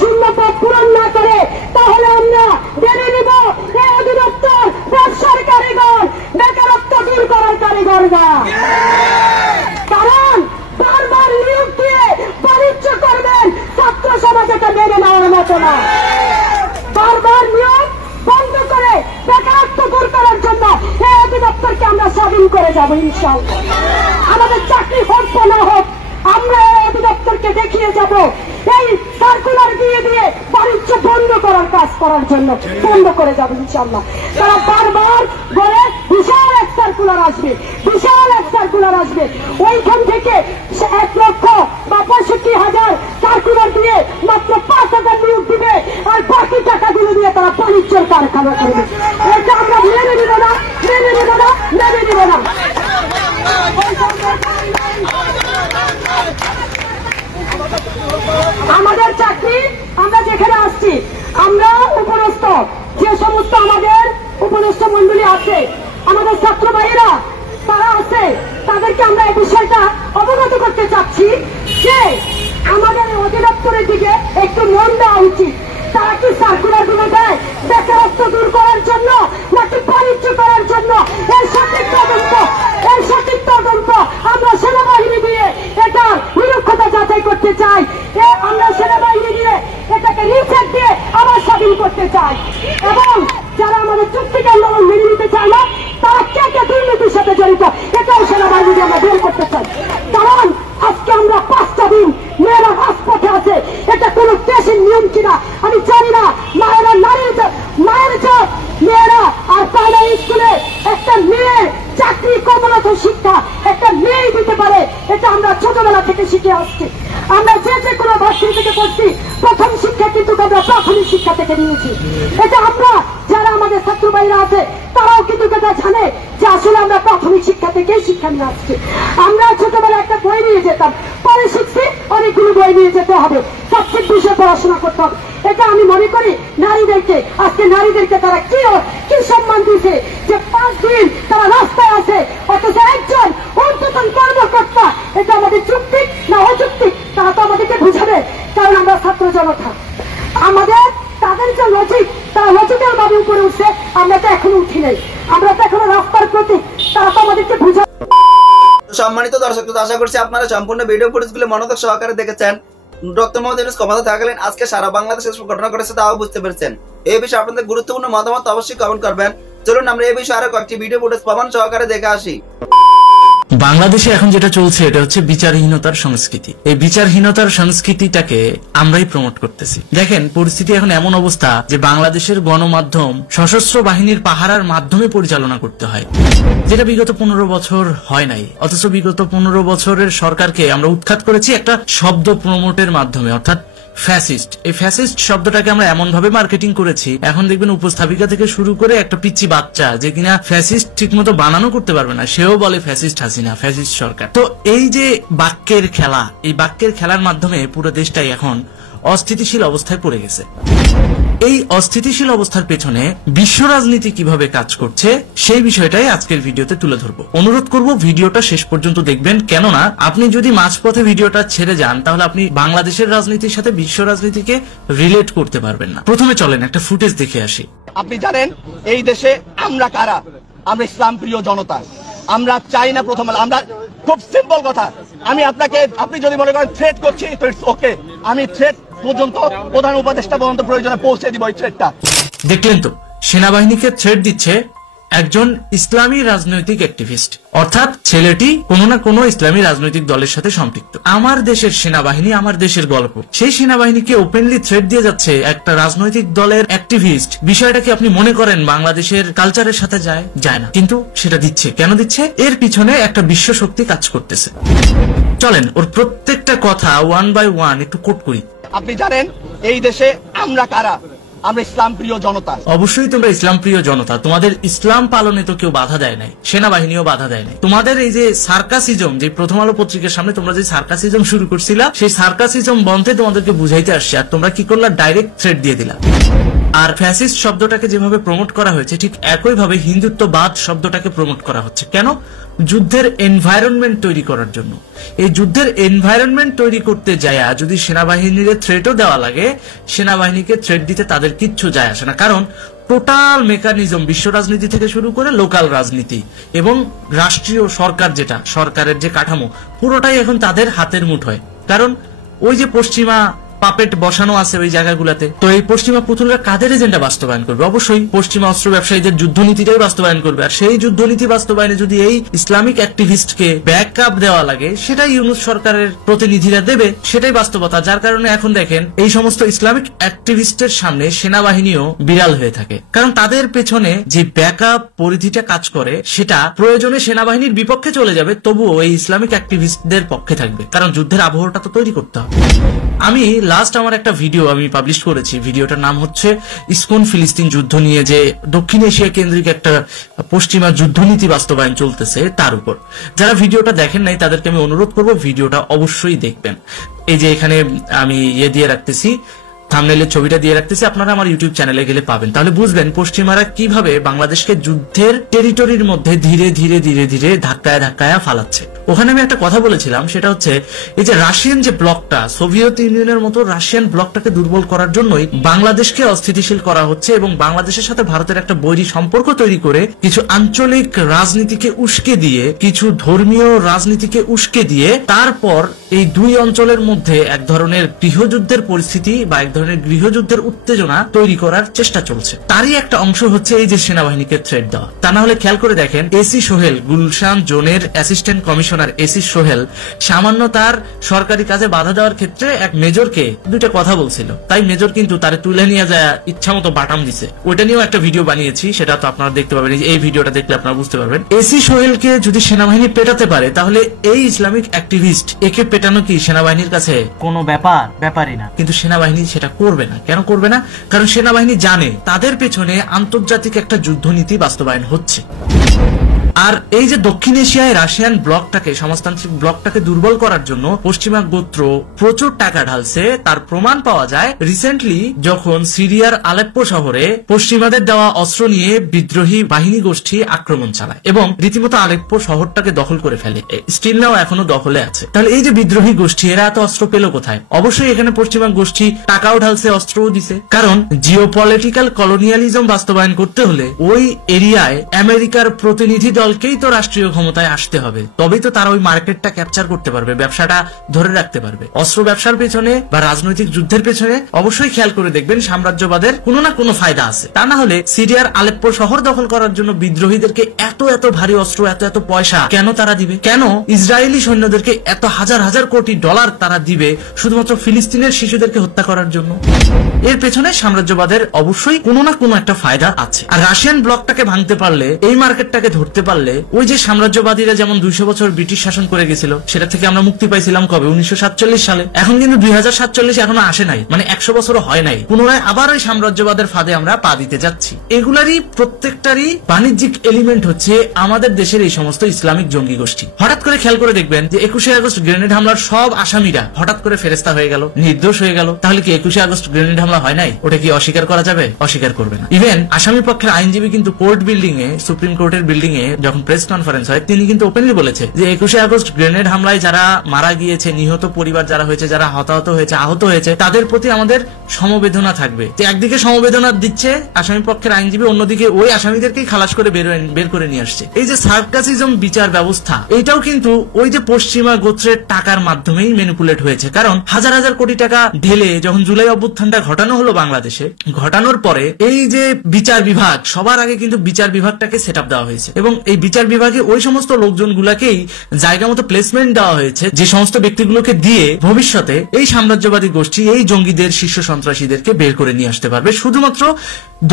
শূন্য পদ পূরণ না করে, তাহলে আমরা মেনে নিব এই অধিদপ্তর ব্যবসার কারিগর, বেকারত্ব দূর করার কারিগর না। কারণ বারবার নিয়োগ দিয়ে বাণিজ্য করবেন, ছাত্র সমাজ এটা মেনে নেওয়ার মতো না। বারবার নিয়োগ বন্ধ করে বেকারত্ব দূর করার জন্য এই অধিদপ্তরকে আমরা স্বাধীন করে যাবো ইনশাআল্লাহ। আমাদের চাকরি হোক না হোক, আমরা এই অধিদপ্তরকে দেখিয়ে যাব এই সার্কুলার দিয়ে বাণিজ্য বন্ধ করার কাজ করার জন্য বন্ধ করে যাবো ইনশাআল্লাহ। তারা বারবার বলে বিশাল এক সার্কুলার আসবে, ওইখান থেকে 1,65,000 সার্কুলার দিয়ে মাত্র 5,000 নিয়োগ দিবে, আর বাকি টাকাগুলো দিয়ে তারা বাণিজ্যের কারখানা করবে। এটা আমরা মেনে নিব না। আমাদের চাকরি, আমরা যেখানে আসছি, আমরা উপরস্থ যে সমস্ত আমাদের উপদেষ্টা মন্ডলী আছে, আমাদের ছাত্র ভাইয়েরা তারা আছে, তাদেরকে আমরা এই বিষয়টা অবগত করতে চাচ্ছি যে আমাদের অধিদপ্তরের দিকে একটু মন দেওয়া উচিত। তারা কি সার্কুলার গুলো দেয় বেকারত্ব দূর করার জন্য, নাকি বাণিজ্য করার জন্য? এর সঠিক তদন্ত আমরা সেনাবাহিনী দিয়ে এটা নিরক্ষতা যাচাই করতে চাই। আমরা সেনাবাহিনী দিয়ে এটাকে রিচেক দিয়ে আবার স্বাধীন করতে চাই, এবং যারা আমাদের চুক্তিকে আন্দোলন মেনে নিতে চায় না, তারা কে দুর্নীতির সাথে জড়িত, এটাও সেনাবাহিনী দিয়ে আমরা বের করতে চাই। কারণ আজকে আমরা 5টা দিন মেয়েরা রাজপথে আছে, এটা কোন দেশের নিয়ম কিনা আমি মেয়ে চাকরি কর্মরত শিক্ষা একটা মেয়ে দিতে পারে, এটা আমরা ছোটবেলা থেকে শিখে আসছি। আমরা যে কোনো ভার্সিটি থেকে পড়ছি, প্রথম শিক্ষা কিন্তু আমরা প্রাথমিক শিক্ষা থেকে নিয়েছি। এটা আমরা যারা আমাদের ছাত্র ভাইরা আছে তারাও কিন্তু এটা জানে যে আসলে আমরা প্রাথমিক শিক্ষা থেকে শিক্ষা নিয়ে আসছি। আমরা ছোটবেলায় একটা বই নিয়ে যেতাম, পরে শিখছি অনেকগুলো বই নিয়ে যেতে হবে, সাবজেক্ট বিষয়ে পড়াশোনা করতে হবে। এটা আমি মনে করি নারীদেরকে, আজকে নারীদেরকে তারা কি সম্মান দিয়েছে যে 5 দিন তারা রাস্তায় আছে, অথচ একজন ঊর্ধ্বতন কর্মকর্তা, এটা আমাদের যুক্তিক না অযৌক্তিক তারা তো আমাদেরকে বুঝাবে। কারণ আমরা ছাত্র জনতা, আমাদের তাদের যে লজিক, তারা লজিক্যাল ভাবে উপরে উঠছে, আমরা তো এখনো উঠি নাই, আমরা তো এখনো রাস্তার প্রতি, তারা তো আমাদেরকে বুঝাবে। সম্মানিত দর্শক, আশা করছি আপনারা সম্পূর্ণ ভিডিও ফুটেজগুলো মনোযোগ সহকারে দেখেছেন। ডক্টর মোহাম্মদ ইউনূস ক্ষমতা থাকলেন আজকে সারা বাংলাদেশে ঘটনা ঘটেছে তাও বুঝতে পেরেছেন। এই বিষয়ে আপনাদের গুরুত্বপূর্ণ মতামত অবশ্যই কমেন্ট করবেন। চলুন আমরা এই বিষয়ে আরো কয়েকটি ভিডিও ফুটেজ প্রমাণ সহকারে দেখে আসি। বাংলাদেশে এখন যেটা চলছে এটা হচ্ছে বিচারহীনতার সংস্কৃতি। এই বিচারহীনতার সংস্কৃতিটাকে আমরাই প্রমোট করতেছি। দেখেন, পরিস্থিতি এখন এমন অবস্থা যে বাংলাদেশের গণমাধ্যম সশস্ত্র বাহিনীর পাহারার মাধ্যমে পরিচালনা করতে হয়, যেটা বিগত 15 বছর হয় নাই। অথচ বিগত 15 বছরের সরকারকে আমরা উৎখাত করেছি একটা শব্দ প্রমোটের মাধ্যমে, অর্থাৎ ফ্যাসিস্ট। এই ফ্যাসিস্ট শব্দটাকে আমরা এমন ভাবে মার্কেটিং করেছি, এখন দেখবেন উপস্থাপিকা থেকে শুরু করে একটা পিচ্চি বাচ্চা যে কিনা ফ্যাসিস্ট ঠিক মতো বানানো করতে পারবে না, সেও বলে ফ্যাসিস্ট হাসিনা, ফ্যাসিস্ট সরকার। তো এই যে বাক্যের খেলা, এই বাক্যের খেলার মাধ্যমে পুরো দেশটাই এখন অস্থিতিশীল অবস্থায় পড়ে গেছে। এই অস্থিতিশীল অবস্থার পেছনে বিশ্ব রাজনীতি কিভাবে কাজ করছে সেই বিষয়টাই আজকের ভিডিওতে তুলে ধরবো। অনুরোধ করব ভিডিওটা শেষ পর্যন্ত দেখবেন, কেননা আপনি যদি মাঝপথে ভিডিওটা ছেড়ে যান তাহলে আপনি বাংলাদেশের রাজনীতির সাথে বিশ্ব রাজনীতিকে রিলেট করতে পারবেন না। প্রথমে চলেন একটা ফুটেজ দেখে আসি। আপনি জানেন এই দেশে আমরা কারা? আমরা ইসলাম প্রিয় জনতা। আমরা চাই না প্রথম, আমরা খুব সিম্পল কথা, আপনি যদি মনে করেন থ্রেট করছি তো ইটস ওকে, আমি থ্রেট পর্যন্ত প্রধান উপদেষ্টা পর্যন্ত প্রয়োজনে পৌঁছে দিব এই থ্রেটটা। দেখলেন তো, সেনাবাহিনীকে থ্রেট দিচ্ছে একজন ইসলামী রাজনৈতিক অ্যাক্টিভিস্ট, অর্থাৎ ছেলেটি কোনো না কোনো ইসলামী রাজনৈতিক দলের সাথে সম্পৃক্ত। আমার দেশের সেনাবাহিনী, আমার দেশের গল্প, সেই সেনাবাহিনীকে ওপেনলি থ্রেট দিয়ে যাচ্ছে একটা রাজনৈতিক দলের অ্যাক্টিভিস্ট। বিষয়টা কি আপনি মনে করেন বাংলাদেশের কালচারের সাথে যায় না? কিন্তু সেটা দিচ্ছে। কেন দিচ্ছে? এর পিছনে একটা বিশ্ব শক্তি কাজ করতেছে। চলেন ওর প্রত্যেকটা কথা 1 by 1 একটু কোট করি। আপনি জানেন এই দেশে আমরা কারা? আমরা ইসলাম প্রিয় জনতা। অবশ্যই তোমরা ইসলাম প্রিয় জনতা, তোমাদের ইসলাম পালনে তো কেউ বাধা দেয় নাই, সেনাবাহিনীও বাধা দেয় নাই। তোমাদের এই যে সার্কাসিজম, যে প্রথম আলো পত্রিকার সামনে তোমরা যে সার্কাসিজম শুরু করছিলা, সেই সার্কাসিজম বন্ধে তোমাদেরকে বুঝাইতে আসছে, আর তোমরা কি করলা? ডাইরেক্ট থ্রেট দিয়ে দিলা। আর ফ্যাসিস্ট শব্দটাকে যেভাবে প্রমোট করা হয়েছে, ঠিক একইভাবে হিন্দুত্ববাদ শব্দটাকে প্রমোট করা হচ্ছে। কেন? যুদ্ধের এনভায়রনমেন্ট তৈরি করার জন্য। এই যুদ্ধের এনভায়রনমেন্ট তৈরি করতে যায় যদি সেনাবাহিনীর থ্রেটও দেওয়া লাগে, সেনাবাহিনীকে থ্রেট দিতে তাদের কিচ্ছু যায় আসে না। কারণ টোটাল মেকানিজম, বিশ্ব রাজনীতি থেকে শুরু করে লোকাল রাজনীতি এবং রাষ্ট্রীয় সরকার, যেটা সরকারের যে কাঠামো, পুরোটাই এখন তাদের হাতের মুঠোয়। কারণ ওই যে পশ্চিমা পাপেট বসানো আছে ওই জায়গাগুলোতে, তো এই পশ্চিমা পুতুলরা কাদের এজেন্ডা বাস্তবায়ন করবে? অবশ্যই পশ্চিমা অস্ত্র ব্যবসায়ীদের যুদ্ধনীতিটাই বাস্তবায়ন করবে। আর সেই যুদ্ধনীতি বাস্তবায়নে যদি এই ইসলামিক অ্যাক্টিভিস্টকে ব্যাকআপ দেওয়া লাগে, সেটাই ইউনূস সরকারের প্রতিনিধিরা দেবে, সেটাই বাস্তবতা। যার কারণে এখন দেখেন এই সমস্ত ইসলামিক অ্যাক্টিভিস্টের সামনে সেনাবাহিনীও বিড়াল হয়ে থাকে, কারণ তাদের পেছনে যে ব্যাকআপ পরিধিটা কাজ করে সেটা প্রয়োজনে সেনাবাহিনীর বিপক্ষে চলে যাবে, তবুও এই ইসলামিক অ্যাক্টিভিস্টদের পক্ষে থাকবে, কারণ যুদ্ধের আবহটা তো তৈরি করতে হবে। আমি লাস্ট আমার একটা ভিডিও আমি পাবলিশ করেছি, ভিডিওটার নাম হচ্ছে ইসকন ফিলিস্তিন যুদ্ধ নিয়ে, যে দক্ষিণ এশিয়া কেন্দ্রিক একটা পশ্চিমা যুদ্ধনীতি বাস্তবায়ন চলতেছে তার উপর। যারা ভিডিওটা দেখেন নাই তাদেরকে আমি অনুরোধ করব ভিডিওটা অবশ্যই দেখবেন। এই যে এখানে আমি দিয়ে রাখতেছি, থাম্বনেইলের ছবিটা দিয়ে রাখতেছি, আপনারা আমার ইউটিউব চ্যানেলে গেলে পাবেন, তাহলে বুঝবেন পশ্চিমারা কিভাবে বাংলাদেশকে যুদ্ধের টেরিটরির মধ্যে ধীরে ধীরে ধীরে ধীরে ধাক্কায় ধাক্কায় ফালাচ্ছে। ওখানে আমি একটা কথা বলেছিলাম, সেটা হচ্ছে এই যে রাশিয়ান যে ব্লকটা, সোভিয়েত ইউনিয়নের মতো রাশিয়ান ব্লকটাকে দুর্বল করার জন্যই বাংলাদেশকে অস্থিতিশীল করা হচ্ছে এবং বাংলাদেশের সাথে ভারতের একটা বৈরী সম্পর্ক তৈরি করে কিছু আঞ্চলিক রাজনীতিকে উস্কে দিয়ে, কিছু ধর্মীয় রাজনীতিকে উস্কে দিয়ে, তারপর এই দুই অঞ্চলের মধ্যে এক ধরনের গৃহযুদ্ধের পরিস্থিতি বা এক ধরনের গৃহযুদ্ধের উত্তেজনা তৈরি করার চেষ্টা চলছে। তারই একটা অংশ হচ্ছে এই যে সেনাবাহিনীকে থ্রেট দেওয়া। তা না হলে খেয়াল করে দেখেন, এসি সোহেল, গুলশান জোনের অ্যাসিস্ট্যান্ট কমিশনার এসি সোহেল সামান্য তার সরকারি কাজে বাধা দেওয়ার ক্ষেত্রে এক মেজরকে দুইটা কথা বলছিল, তাই মেজর কিন্তু তারে তুলে নিয়ে যায় ইচ্ছা মতো বাটাম দিছে। ওইটা নিয়েও একটা ভিডিও বানিয়েছি, সেটা তো আপনারা দেখতে পাবেন, এই ভিডিওটা দেখলে আপনারা বুঝতে পারবেন। এসি সোহেলকে যদি সেনাবাহিনী পেটাতে পারে, তাহলে এই ইসলামিক অ্যাক্টিভিস্ট একে পেটানো কি সেনাবাহিনীর কাছে কোনো ব্যাপারই না। কিন্তু সেনাবাহিনী সেটা করবে না। কেন করবে না? কারণ সেনাবাহিনী জানে তাদের পেছনে আন্তর্জাতিক একটা যুদ্ধনীতি বাস্তবায়ন হচ্ছে। আর এই যে দক্ষিণ এশিয়ায় রাশিয়ান ব্লকটাকে, সমাজতান্ত্রিক ব্লকটাকে দুর্বল করার জন্য পশ্চিমা গোত্র প্রচুর টাকা ঢালছে, তার প্রমাণ পাওয়া যায় রিসেন্টলি যখন সিরিয়ার আলেপ্পো শহরে পশ্চিমাদের দেওয়া অস্ত্র নিয়ে বিদ্রোহী বাহিনী গোষ্ঠী আক্রমণ চালায় এবং রীতিমতো আলেপ্পো শহরটাকে দখল করে ফেলে। স্টিল নাও এখনো দখলে আছে। তাহলে এই যে বিদ্রোহী গোষ্ঠী, এরা এত অস্ত্র পেল কোথায়? অবশ্যই এখানে পশ্চিমা গোষ্ঠী টাকাও ঢালছে, অস্ত্রও দিছে। কারণ জিওপলিটিক্যাল কলোনিয়ালিজম বাস্তবায়ন করতে হলে ওই এরিয়ায় আমেরিকার প্রতিনিধি দলকেই তো রাষ্ট্রীয় ক্ষমতায় আসতে হবে, তবেই তো তারা ওই মার্কেটটা ক্যাপচার করতে পারবে, ব্যবসাটা ধরে রাখতে পারবে। অস্ত্র ব্যবসার পেছনে বা রাজনৈতিক যুদ্ধের পেছনে অবশ্যই খেয়াল করে দেখবেন সাম্রাজ্যবাদের কোনো না কোনো ফায়দা আছে। তা না হলে সিরিয়ার আলেপ্পো শহর দখল করার জন্য বিদ্রোহীদেরকে এত ভারী অস্ত্র, এত পয়সা কেন তারা দিবে? কেন ইসরায়েলি সৈন্যদেরকে এত হাজার হাজার কোটি ডলার তারা দিবে শুধুমাত্র ফিলিস্তিনের শিশুদেরকে হত্যা করার জন্য? এর পেছনে সাম্রাজ্যবাদের অবশ্যই কোনো না কোনো একটা ফায়দা আছে। আর রাশিয়ান ব্লকটাকে ভাঙতে পারলে, এই মার্কেটটাকে ধরতে পারলে, ওই যে সাম্রাজ্যবাদীরা যেমন 200 বছর ব্রিটিশ শাসন করে গেছিল, সেটা থেকে আমরা মুক্তি পাইছিলাম কবে? 1947 সালে। এখন কিন্তু 2047 এখনো আসে নাই, মানে 100 বছরও হয় নাই। পুনরায় আবার ওই সাম্রাজ্যবাদের ফাঁদে আমরা পা দিতে যাচ্ছি। এগুলারই প্রত্যেকটারই বাণিজ্যিক এলিমেন্ট হচ্ছে আমাদের দেশের এই সমস্ত ইসলামিক জঙ্গি গোষ্ঠী। হঠাৎ করে খেয়াল করে দেখবেন যে 21শে আগস্ট গ্রেনেড হামলার সব আসামিরা হঠাৎ করে ফেরেস্তা হয়ে গেল, নির্দোষ হয়ে গেল। তাহলে কি 21শে আগস্ট গ্রেনেড হামলা হয় নাই? ওটা কি অস্বীকার করা যাবে? অস্বীকার করবে না। ইভেন আসামি পক্ষের আইনজীবী কিন্তু কোর্ট বিল্ডিং এ, সুপ্রিম কোর্টের বিল্ডিং এ যখন প্রেস কনফারেন্স হয়, তিনি কিন্তু ওপেনলি বলেছে যে 21শে আগস্ট গ্রেনেড হামলায় যারা মারা গিয়েছে, নিহত পরিবার যারা হয়েছে, যারা হতাহত হয়েছে, আহত হয়েছে, তাদের প্রতি আমাদের সমবেদনা থাকবে। যে একদিকে সমবেদনা দিচ্ছে আসামি পক্ষের আইনজীবী, অন্যদিকে ওই আসামিদেরকেই খালাস করে বের করে নিয়ে আসছে। এই যে সার্কাসিজম বিচার ব্যবস্থা, এইটাও কিন্তু ওই যে পশ্চিমা গোত্রের টাকার মাধ্যমেই ম্যানিপুলেট হয়েছে। কারণ হাজার হাজার কোটি টাকা ঢেলে যখন জুলাই অভ্যুত্থানটা ঘটানো হলো বাংলাদেশে, ঘটানোর পরে এই যে বিচার বিভাগ, সবার আগে কিন্তু বিচার বিভাগটাকে সেট আপ দেওয়া হয়েছে এবং এই বিচার বিভাগে ওই সমস্ত লোকজন গুলাকেই জায়গা মতো প্লেসমেন্ট দেওয়া হয়েছে, যে সমস্ত ব্যক্তিগুলোকে দিয়ে ভবিষ্যতে এই সাম্রাজ্যবাদী গোষ্ঠী, এই জঙ্গিদের, শীর্ষ সন্ত্রাসীদেরকে বের করে নিয়ে আসতে পারবে, শুধুমাত্র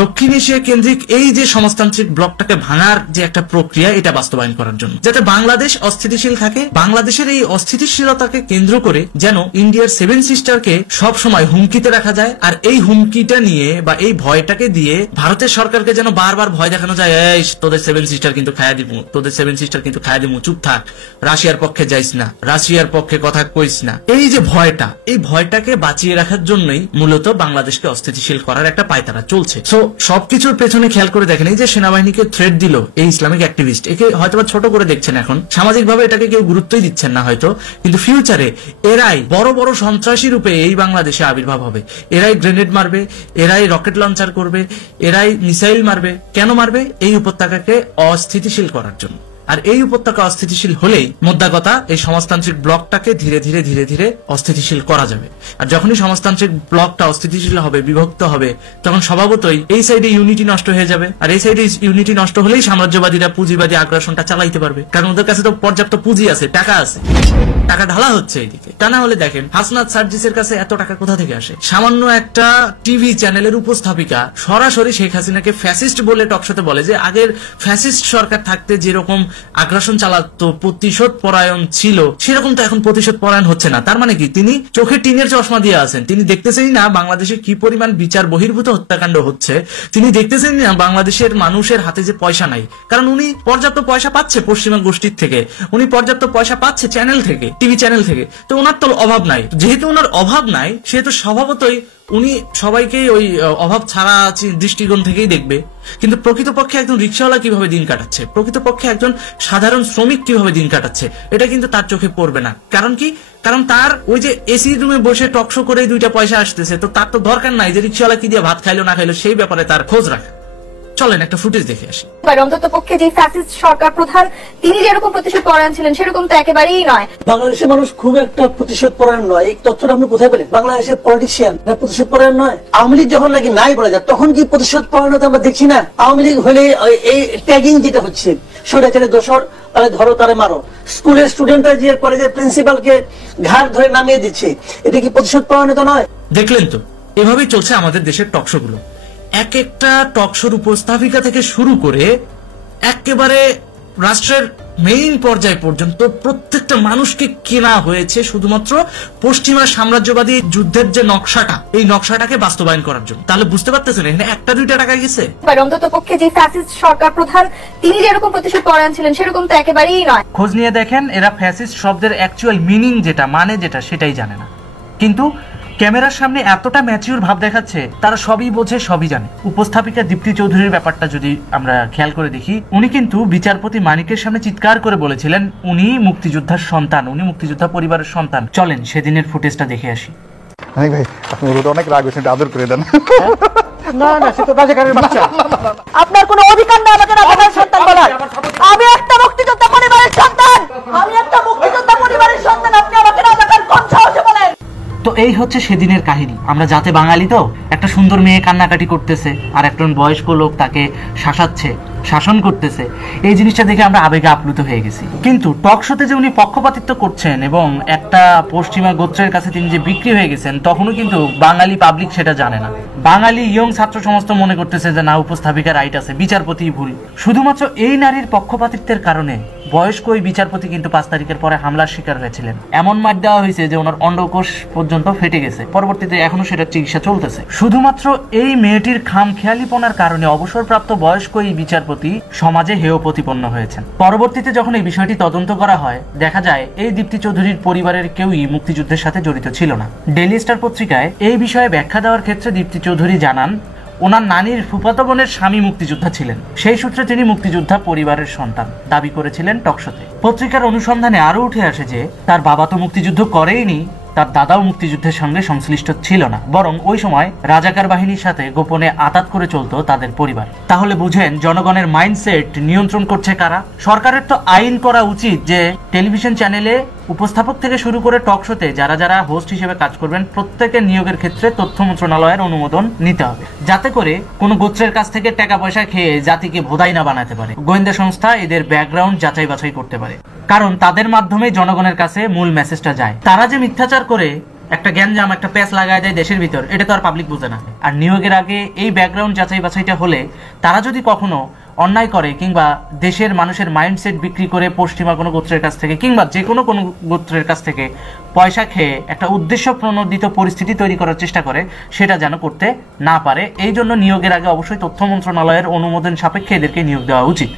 দক্ষিণ এশিয়া কেন্দ্রিক এই যে সমাজতান্ত্রিক ব্লকটাকে ভাঙার যে একটা প্রক্রিয়া, এটা বাস্তবায়ন করার জন্য, যাতে বাংলাদেশ অস্থিতিশীল থাকে। বাংলাদেশের এই অস্থিতিশীলতাকে কেন্দ্র করে যেন ইন্ডিয়ার 7 সিস্টারকে সব সময় হুমকিতে রাখা যায়। আর এই হুমকিটা নিয়ে বা এই ভয়টাকে দিয়ে ভারতের সরকারকে যেন বারবার ভয় দেখানো যায়, এই তোদের 7 সিস্টার কিন্তু খায়া দিব, তোদের 7 সিস্টার কিন্তু খায়া দিব, চুপ থাক, রাশিয়ার পক্ষে যাইস না, রাশিয়ার পক্ষে কথা কইস না। এই যে ভয়টা, এই ভয়টাকে বাঁচিয়ে রাখার জন্যই মূলত বাংলাদেশকে অস্থিতিশীল করার একটা পায়তারা চলছে। সো সবকিছুর পেছনে খেয়াল করে দেখেন, এই যে সেনাবাহিনীকে থ্রেট দিল এই ইসলামিক অ্যাক্টিভিস্ট, একে হয়তো ছোট করে দেখছেন, এখন সামাজিকভাবে এটাকে কেউ গুরুত্বই দিচ্ছেন না হয়তো, কিন্তু ফিউচারে এরাই বড় বড় সন্ত্রাসী রূপে এই বাংলাদেশে আবির্ভাব হবে। এরাই গ্রেনেড মারবে, এরাই রকেট লঞ্চার করবে, এরাই মিসাইল মারবে। কেন মারবে? এই উপত্যকাকে অস্থিতিশীল করার জন্য। আর এই উপত্যকা অস্থিতিশীল হলেই মোদ্দা কথা এই সমাজতান্ত্রিক ব্লকটাকে ধীরে ধীরে ধীরে ধীরে অস্থিতিশীল করা যাবে। আর যখনই সমাজতান্ত্রিক ব্লকটা অস্থিতিশীল হবে, বিভক্ত হবে, তখন স্বভাবতই এই সাইডে ইউনিটি নষ্ট হয়ে যাবে। আর এই সাইডে ইউনিটি নষ্ট হলেই সাম্রাজ্যবাদীরা পুঁজিবাদী আগ্রাসনটা চালাইতে পারবে, কারণ ওদের কাছে তো পর্যাপ্ত পুঁজি আছে, টাকা আছে, টাকা ঢালা হচ্ছে এইদিকে। তা না হলে দেখেন হাসনাত সার্জিসের কাছে এত টাকা কোথা থেকে আসে? সামান্য একটা টিভি চ্যানেলের উপস্থাপিকা সরাসরি শেখ হাসিনাকে ফ্যাসিস্ট বলে টকশোতে বলে যে আগের ফ্যাসিস্ট সরকার থাকতে যেরকম আগ্রাসন চালাতো, প্রতিশোধ পরায়ণ ছিল, সেরকম তো এখন প্রতিশোধ পরায়ণ হচ্ছে না। তার মানে কি তিনি চোখে টিনের চশমা দিয়ে আছেন? তিনি দেখতেছেনই না বাংলাদেশে কি পরিমাণ বিচার বহির্ভূত হত্যাকাণ্ড হচ্ছে, তিনি দেখতেছেনই না বাংলাদেশের মানুষের হাতে যে পয়সা নাই, কারণ উনি পর্যাপ্ত পয়সা পাচ্ছে পশ্চিমা গোষ্ঠীর থেকে, উনি পর্যাপ্ত পয়সা পাচ্ছে চ্যানেল থেকে, টিভি চ্যানেল থেকে, তো ওনার তো অভাব নাই। যেহেতু ওনার অভাব নাই, সেহেতু স্বভাবতই উনি সবাইকে ওই অভাব ছাড়া দৃষ্টিকোণ থেকেই দেখবে। কিন্তু প্রকৃতপক্ষে একজন রিক্সাওয়ালা কিভাবে দিন কাটাচ্ছে, প্রকৃতপক্ষে একজন সাধারণ শ্রমিক কিভাবে দিন কাটাচ্ছে, এটা কিন্তু তার চোখে পড়বে না। কারণ কি? কারণ তার ওই যে এসি রুমে বসে টকশো করে 2টা পয়সা আসতেছে, তো তার তো দরকার নাই যে রিক্সাওয়ালা কি দিয়ে ভাত খাইলো না খাইলো সেই ব্যাপারে তার খোঁজ রাখা। চলেন একটা ফুটেজ দেখে আসি। অন্তত পক্ষে যে ফ্যাসিস্ট সরকার প্রধান তিনি যেরকম প্রতিশোধ পরায়ণ ছিলেন সেরকম তো একেবারেই নয়। বাংলাদেশের মানুষ খুব একটা প্রতিশোধ পরায়ণ নয়, এই তথ্যটা আপনি কোথায় পেলেন? বাংলাদেশের পলিটিশিয়ান প্রতিশোধ পরায়ণ নয়। আওয়ামী লীগ যখন নাকি নাই বলা যায় তখন কি প্রতিশোধ পরায়ণতা আমরা দেখছি না? আওয়ামী লীগ হলে এই ট্যাগিং যেটা হচ্ছে স্বৈরাচারের দোষর, তাহলে ধরো তারে মারো, স্কুলের স্টুডেন্টরা যে কলেজের প্রিন্সিপালকে ঘাট ধরে নামিয়ে দিচ্ছে, এটা কি প্রতিশোধ পরায়ণতা নয়? দেখলেন তো, এভাবেই চলছে আমাদের দেশের টকশো গুলো। এক একটা টকশোর উপস্থাপিকা থেকে শুরু করে একেবারে রাষ্ট্রের মেইন পর্যায় পর্যন্ত প্রত্যেকটা মানুষকে কেনা হয়েছে শুধুমাত্র পশ্চিমা সাম্রাজ্যবাদী যুদ্ধের যে নকশাটা, এই নকশাটাকে বাস্তবায়ন করার জন্য। তাহলে বুঝতে পারতেছেন এখানে একটা দুইটা টাকা গেছে। অন্তত পক্ষে যে ফ্যাসিস্ট সরকার প্রধান তিনি যেরকম প্রতিশোধ পরায়ণ ছিলেন সেরকম তো একেবারেই নয়। খোঁজ নিয়ে দেখেন, এরা ফ্যাসিস্ট শব্দের অ্যাকচুয়াল মিনিং যেটা, মানে যেটা, সেটাই জানে না। কিন্তু ক্যামেরার সামনে এতটা ম্যাচিউর ভাব দেখাচ্ছে, তারা সবই বোঝে, সবই জানে। উপস্থাপিকা দীপ্তি চৌধুরীর ব্যাপারটা যদি আমরা খেয়াল করে দেখি, উনি কিন্তু বিচারপতি মানিকের সামনে চিৎকার করে বলেছিলেন উনি মুক্তিযোদ্ধার সন্তান, উনি মুক্তিযোদ্ধা পরিবারের সন্তান। চলেন সেদিনের ফুটেজটা দেখে আসি। ভাই আপনি অনেক রাগ হয়েছেন, আদর করে দেন। না না, সে তো রাজাকারের বাচ্চা। আপনার কোনো অধিকার নেই আমাকে রাজাকার সন্তান বলার। আমি একটা মুক্তিযোদ্ধা পরিবারের সন্তান, আমি একটা মুক্তিযোদ্ধা পরিবারের সন্তান, আপনি আমাকে রাজাকার কোন সাহসে বলেন? তো এই হচ্ছে সেদিনের কাহিনী। আমরা যাতে বাঙালি, তো একটা সুন্দর মেয়ে কান্নাকাটি করতেছে আর একজন বয়স্ক লোক তাকে শাসাচ্ছে, শাসন করতেছে, এই জিনিসটা দেখে আমরা আবেগে আপ্লুত হয়ে গেছি। কিন্তু টক শোতে যে উনি পক্ষপাতিত্ব করছেন এবং একটা পশ্চিমা গোত্রের কাছে তিনি যে বিক্রি হয়ে গেছেন, তখনও কিন্তু বাঙালি পাবলিক সেটা জানে না। বাঙালি ইয়ং ছাত্র সমস্ত মনে করতেছে যে না, উপস্থাপিকা রাইট আছে, বিচারপতি ভুল। শুধুমাত্র এই নারীর পক্ষপাতিত্বের কারণে বয়স্ক ওই বিচারপতি কিন্তু 5 তারিখের পরে হামলার শিকার হয়েছিলেন। এমন মার দেওয়া হয়েছে যে ওনার অন্ডকোষ পর্যন্ত ফেটে গেছে, পরবর্তীতে এখনো সেটা চিকিৎসা চলতেছে। শুধুমাত্র এই মেয়েটির খামখেয়ালিপনার কারণে অবসরপ্রাপ্ত বয়স্ক এই বিচারপতি সমাজে হেয় প্রতিপন্ন হয়েছেন। পরবর্তীতে যখন এই বিষয়টি তদন্ত করা হয়, দেখা যায় এই দীপ্তি চৌধুরীর পরিবারের কেউই মুক্তিযুদ্ধের সাথে জড়িত ছিল না। ডেইলি স্টার পত্রিকায় এই বিষয়ে ব্যাখ্যা দেওয়ার ক্ষেত্রে দীপ্তি চৌধুরী জানান ওনার নানির ফুফাতো বোনের স্বামী মুক্তিযোদ্ধা ছিলেন, সেই সূত্রে তিনি মুক্তিযোদ্ধা পরিবারের সন্তান দাবি করেছিলেন টকশোতে। পত্রিকার অনুসন্ধানে আরো উঠে আসে যে তার বাবা তো মুক্তিযুদ্ধ করেইনি, তার দাদাও মুক্তিযুদ্ধের সঙ্গে সংশ্লিষ্ট ছিল না, বরং ওই সময় রাজাকার বাহিনীর সাথে গোপনে আতাত করে চলতো তাদের পরিবার। তাহলে বুঝেন জনগণের মাইন্ডসেট নিয়ন্ত্রণ করছে কারা? সরকারের তো আইন করা উচিত যে টেলিভিশন চ্যানেলে উপস্থাপক থেকে শুরু করে টক শোতে যারা যারা হোস্ট হিসেবে কাজ করবেন প্রত্যেকের নিয়োগের ক্ষেত্রে তথ্য মন্ত্রণালয়ের অনুমোদন নিতে হবে, যাতে করে কোনো গোত্রের কাছ থেকে টাকা পয়সা খেয়ে জাতিকে ভোদাই না বানাতে পারে। গোয়েন্দা সংস্থা এদের ব্যাকগ্রাউন্ড যাচাই বাছাই করতে পারে, কারণ তাদের মাধ্যমে জনগণের কাছে মূল মেসেজটা যায়। তারা যে মিথ্যাচার করে একটা গ্যাঞ্জাম, একটা প্যাচ লাগায় দেয় দেশের ভিতর, এটা তো আর পাবলিক বোঝে না। আর নিয়োগের আগে এই ব্যাকগ্রাউন্ড যাচাই বাছাইটা হলে তারা যদি কখনো অন্যায় করে কিংবা দেশের মানুষের মাইন্ডসেট বিক্রি করে পশ্চিমা কোনো গোত্রের কাছ থেকে কিংবা যে কোনো গোত্রের কাছ থেকে পয়সা খেয়ে একটা উদ্দেশ্য প্রণোদিত পরিস্থিতি তৈরি করার চেষ্টা করে, সেটা যেন করতে না পারে। এই জন্য নিয়োগের আগে অবশ্যই তথ্য মন্ত্রণালয়ের অনুমোদন সাপেক্ষে এদেরকে নিয়োগ দেওয়া উচিত।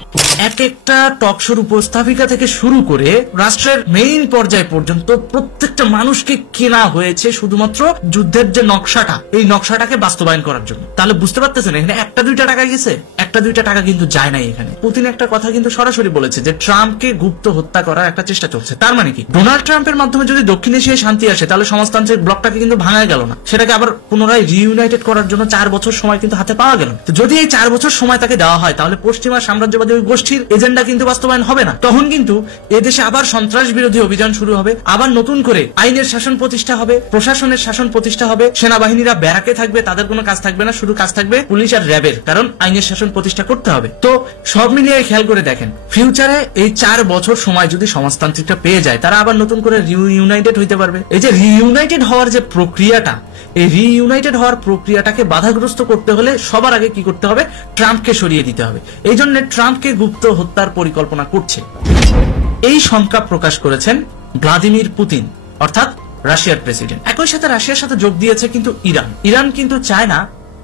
এক একটা টকশোর উপস্থাপিকা থেকে শুরু করে রাষ্ট্রের মেইন পর্যায় পর্যন্ত প্রত্যেকটা মানুষকে কেনা হয়েছে শুধুমাত্র যুদ্ধের যে নকশাটা, এই নকশাটাকে বাস্তবায়ন করার জন্য। তাহলে বুঝতে পারতেছেন এখানে একটা দুইটা টাকা গেছে, একটা দুইটা টাকা কিন্তু যায় নাই এখানে। পুতিন একটা কথা কিন্তু সরাসরি বলেছে যে ট্রাম্পকে গুপ্ত হত্যা করার একটা চেষ্টা চলছে। তার মানে কি, ডোনাল্ড ট্রাম্পের মাধ্যমে যদি দক্ষিণ এশিয়ায় শান্তি আসে তাহলে সমাজতান্ত্রিক ব্লকটাকে কিন্তু ভাঙা গেল না, সেটাকে আবার পুনরায় রিইউনাইটেড করার জন্য 4 বছর সময় কিন্তু হাতে পাওয়া গেল। তো যদি এই 4 বছর সময় তাকে দেওয়া হয় তাহলে পশ্চিমা সাম্রাজ্যবাদী ওই গোষ্ঠীর এজেন্ডা কিন্তু বাস্তবায়ন হবে না। তখন কিন্তু এদেশে আবার সন্ত্রাস বিরোধী অভিযান শুরু হবে, আবার নতুন করে আইনের শাসন প্রতিষ্ঠা হবে, প্রশাসনের শাসন প্রতিষ্ঠা হবে, সেনাবাহিনীরা ব্যারাকে থাকবে, তাদের কোনো কাজ থাকবে না, শুধু কাজ থাকবে পুলিশ আর র্যাবের, কারণ আইনের শাসন প্রতিষ্ঠা করতে হবে। তো সব মিলিয়ে খেয়াল করে দেখেন, ফিউচারে এই 4 বছর সময় যদি সমাজতান্ত্রিকটা পেয়ে যায় তারা আবার নতুন করে রিইউনাইটেড হইতে পারবে। এই যে রিইউনাইটেড হওয়ার যে প্রক্রিয়াটা, এই রিইউনাইটেড হওয়ার প্রক্রিয়াটাকে বাধাগ্রস্ত করতে হলে সবার আগে কি করতে হবে, ট্রাম্পকে সরিয়ে দিতে হবে। এই জন্য ট্রাম্পকে গুপ্ত হত্যার পরিকল্পনা করছে। এই শঙ্কা প্রকাশ করেছেন ভ্লাদিমির পুতিন অর্থাৎ রাশিয়ার প্রেসিডেন্ট। একই সাথে রাশিয়ার সাথে যোগ দিয়েছে কিন্তু ইরান কিন্তু চায় না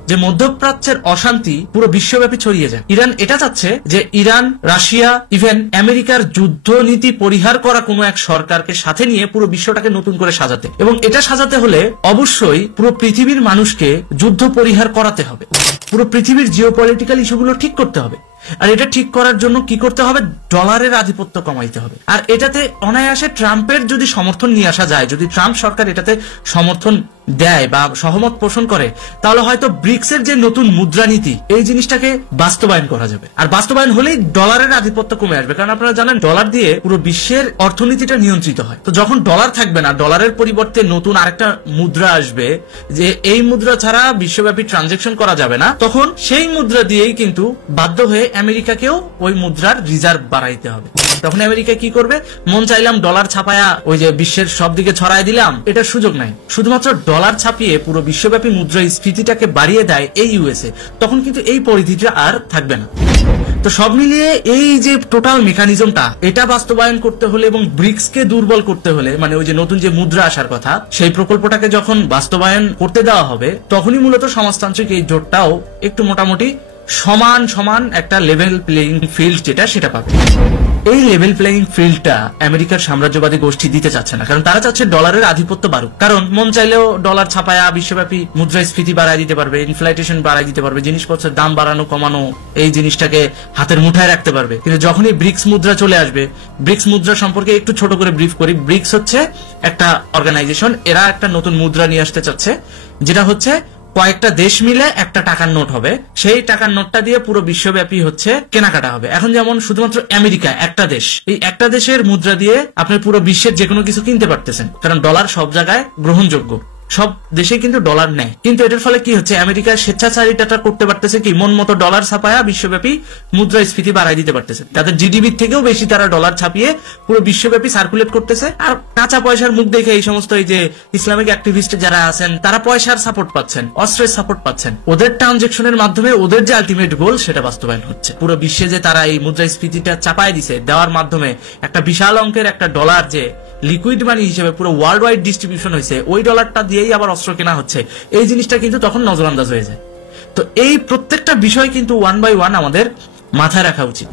যে মধ্যপ্রাচ্যের অশান্তি পুরো বিশ্বব্যাপী ছড়িয়ে যায়। ইরান এটা চাচ্ছে যে ইরান, রাশিয়া, ইভেন আমেরিকার যুদ্ধ নীতি পরিহার করা কোনো এক সরকারকে সাথে নিয়ে পুরো বিশ্বটাকে নতুন করে সাজাতে, এবং এটা সাজাতে হলে অবশ্যই পুরো পৃথিবীর মানুষকে যুদ্ধ পরিহার করাতে হবে, পুরো পৃথিবীর জিওপলিটিক্যাল ইস্যুগুলো ঠিক করতে হবে। আর এটা ঠিক করার জন্য কি করতে হবে, ডলারের আধিপত্য কমাইতে হবে। আর এটাতে অনায়াসে ট্রাম্পের যদি সমর্থন নিয়ে আসা যায়, যদি ট্রাম্প সরকার এটাতে সমর্থন দেয় বা সহমত পোষণ করে, তাহলে হয়তো ব্রিক্সের যে নতুন মুদ্রানীতি এই জিনিসটাকে বাস্তবায়ন করা যাবে। আর বাস্তবায়ন হলেই ডলারের আধিপত্য কমে আসবে, কারণ আপনারা জানেন ডলার দিয়ে পুরো বিশ্বের অর্থনীতিটা নিয়ন্ত্রিত হয়। তো যখন ডলার থাকবে না, ডলারের পরিবর্তে নতুন আরেকটা মুদ্রা আসবে, যে এই মুদ্রা ছাড়া বিশ্বব্যাপী ট্রানজেকশন করা যাবে না, তখন সেই মুদ্রা দিয়েই কিন্তু বাধ্য হয়ে আমেরিকাকেও ওই মুদ্রার রিজার্ভ বাড়াইতে হবে। তখন আমেরিকা কি করবে, মন চাইলাম ডলার ছাপায়া ওই যে বিশ্বের সব দিকে ছড়াই দিলাম, এটার সুযোগ নাই। শুধুমাত্র ডলার ছাপিয়ে পুরো বিশ্বব্যাপী মুদ্রাস্ফীতিটাকে বাড়িয়ে দেয় এই ইউএসএ, তখন কিন্তু এই পরিধিটা আর থাকবে না। তো সব মিলিয়ে এই যে টোটাল মেকানিজমটা, এটা বাস্তবায়ন করতে হলে এবং ব্রিক্সকে দুর্বল করতে হলে, মানে ওই যে নতুন যে মুদ্রা আসার কথা, সেই প্রকল্পটাকে যখন বাস্তবায়ন করতে দেওয়া হবে, তখনই মূলত সমাজতান্ত্রিক এই জোটটাও একটু মোটামুটি সমান সমান একটা লেভেল প্লেইং ফিল্ড যেটা সেটা পাবে। এই লেভেল প্লেইং ফিল্ডটা আমেরিকার সাম্রাজ্যবাদী গোষ্ঠী দিতে চাচ্ছে না, কারণ তারা চাচ্ছে ডলারের আধিপত্য বাড়ুক। কারণ মন চাইলেও ডলার ছাপায়া বিশ্বব্যাপী মুদ্রাস্ফীতি বাড়ায় দিতে পারবে, ইনফ্লেশন বাড়ায় দিতে পারবে, জিনিসপত্রের দাম বাড়ানো কমানো এই জিনিসটাকে হাতের মুঠায় রাখতে পারবে। কিন্তু যখনই ব্রিক্স মুদ্রা চলে আসবে, ব্রিক্স মুদ্রা সম্পর্কে একটু ছোট করে ব্রিফ করি। ব্রিক্স হচ্ছে একটা অর্গানাইজেশন, এরা একটা নতুন মুদ্রা নিয়ে আসতে চাচ্ছে, যেটা হচ্ছে কয়েকটা দেশ মিলে একটা টাকার নোট হবে, সেই টাকার নোটটা দিয়ে পুরো বিশ্বব্যাপী হচ্ছে কেনাকাটা হবে। এখন যেমন শুধুমাত্র আমেরিকা একটা দেশ, এই একটা দেশের মুদ্রা দিয়ে আপনি পুরো বিশ্বের যে কোনো কিছু কিনতে পারতেছেন, কারণ ডলার সব জায়গায় গ্রহণযোগ্য, সব দেশে কিন্তু ডলার নেয়। কিন্তু এটার ফলে কি হচ্ছে, আমেরিকা স্বেচ্ছাচারিতাটা করতে পারতেছে কি, মন মতো ডলার ছাপায়া বিশ্বব্যাপী মুদ্রাস্ফীতি বাড়াই দিতে পারতেছে। তাদের জিডিপি থেকেও বেশি তারা ডলার ছাপিয়ে পুরো বিশ্বব্যাপী সার্কুলেট করতেছে। আর কাঁচা পয়সার মুখ দেখে এই সমস্ত এই যে ইসলামিক অ্যাক্টিভিস্ট যারা আছেন, তারা পয়সার সাপোর্ট পাচ্ছেন, অস্ত্রের সাপোর্ট পাচ্ছেন। ওদের ট্রানজেকশনের মাধ্যমে ওদের যে আলটিমেট গোল সেটা বাস্তবায়ন হচ্ছে। পুরো বিশ্বে যে তারা এই মুদ্রাস্ফীতিটা চাপায় দিছে, দেওয়ার মাধ্যমে একটা বিশাল অঙ্কের একটা ডলার যে লিকুইড মানি হিসেবে পুরো ওয়ার্ল্ড ওয়াইড ডিস্ট্রিবিউশন হয়েছে, ওই ডলারটা দিয়েই আবার অস্ত্র কেনা হচ্ছে, এই জিনিসটা কিন্তু তখন নজরআন্দাজ হয়ে যায়। তো এই প্রত্যেকটা বিষয় কিন্তু ওয়ান বাই ওয়ান আমাদের মাথায় রাখা উচিত।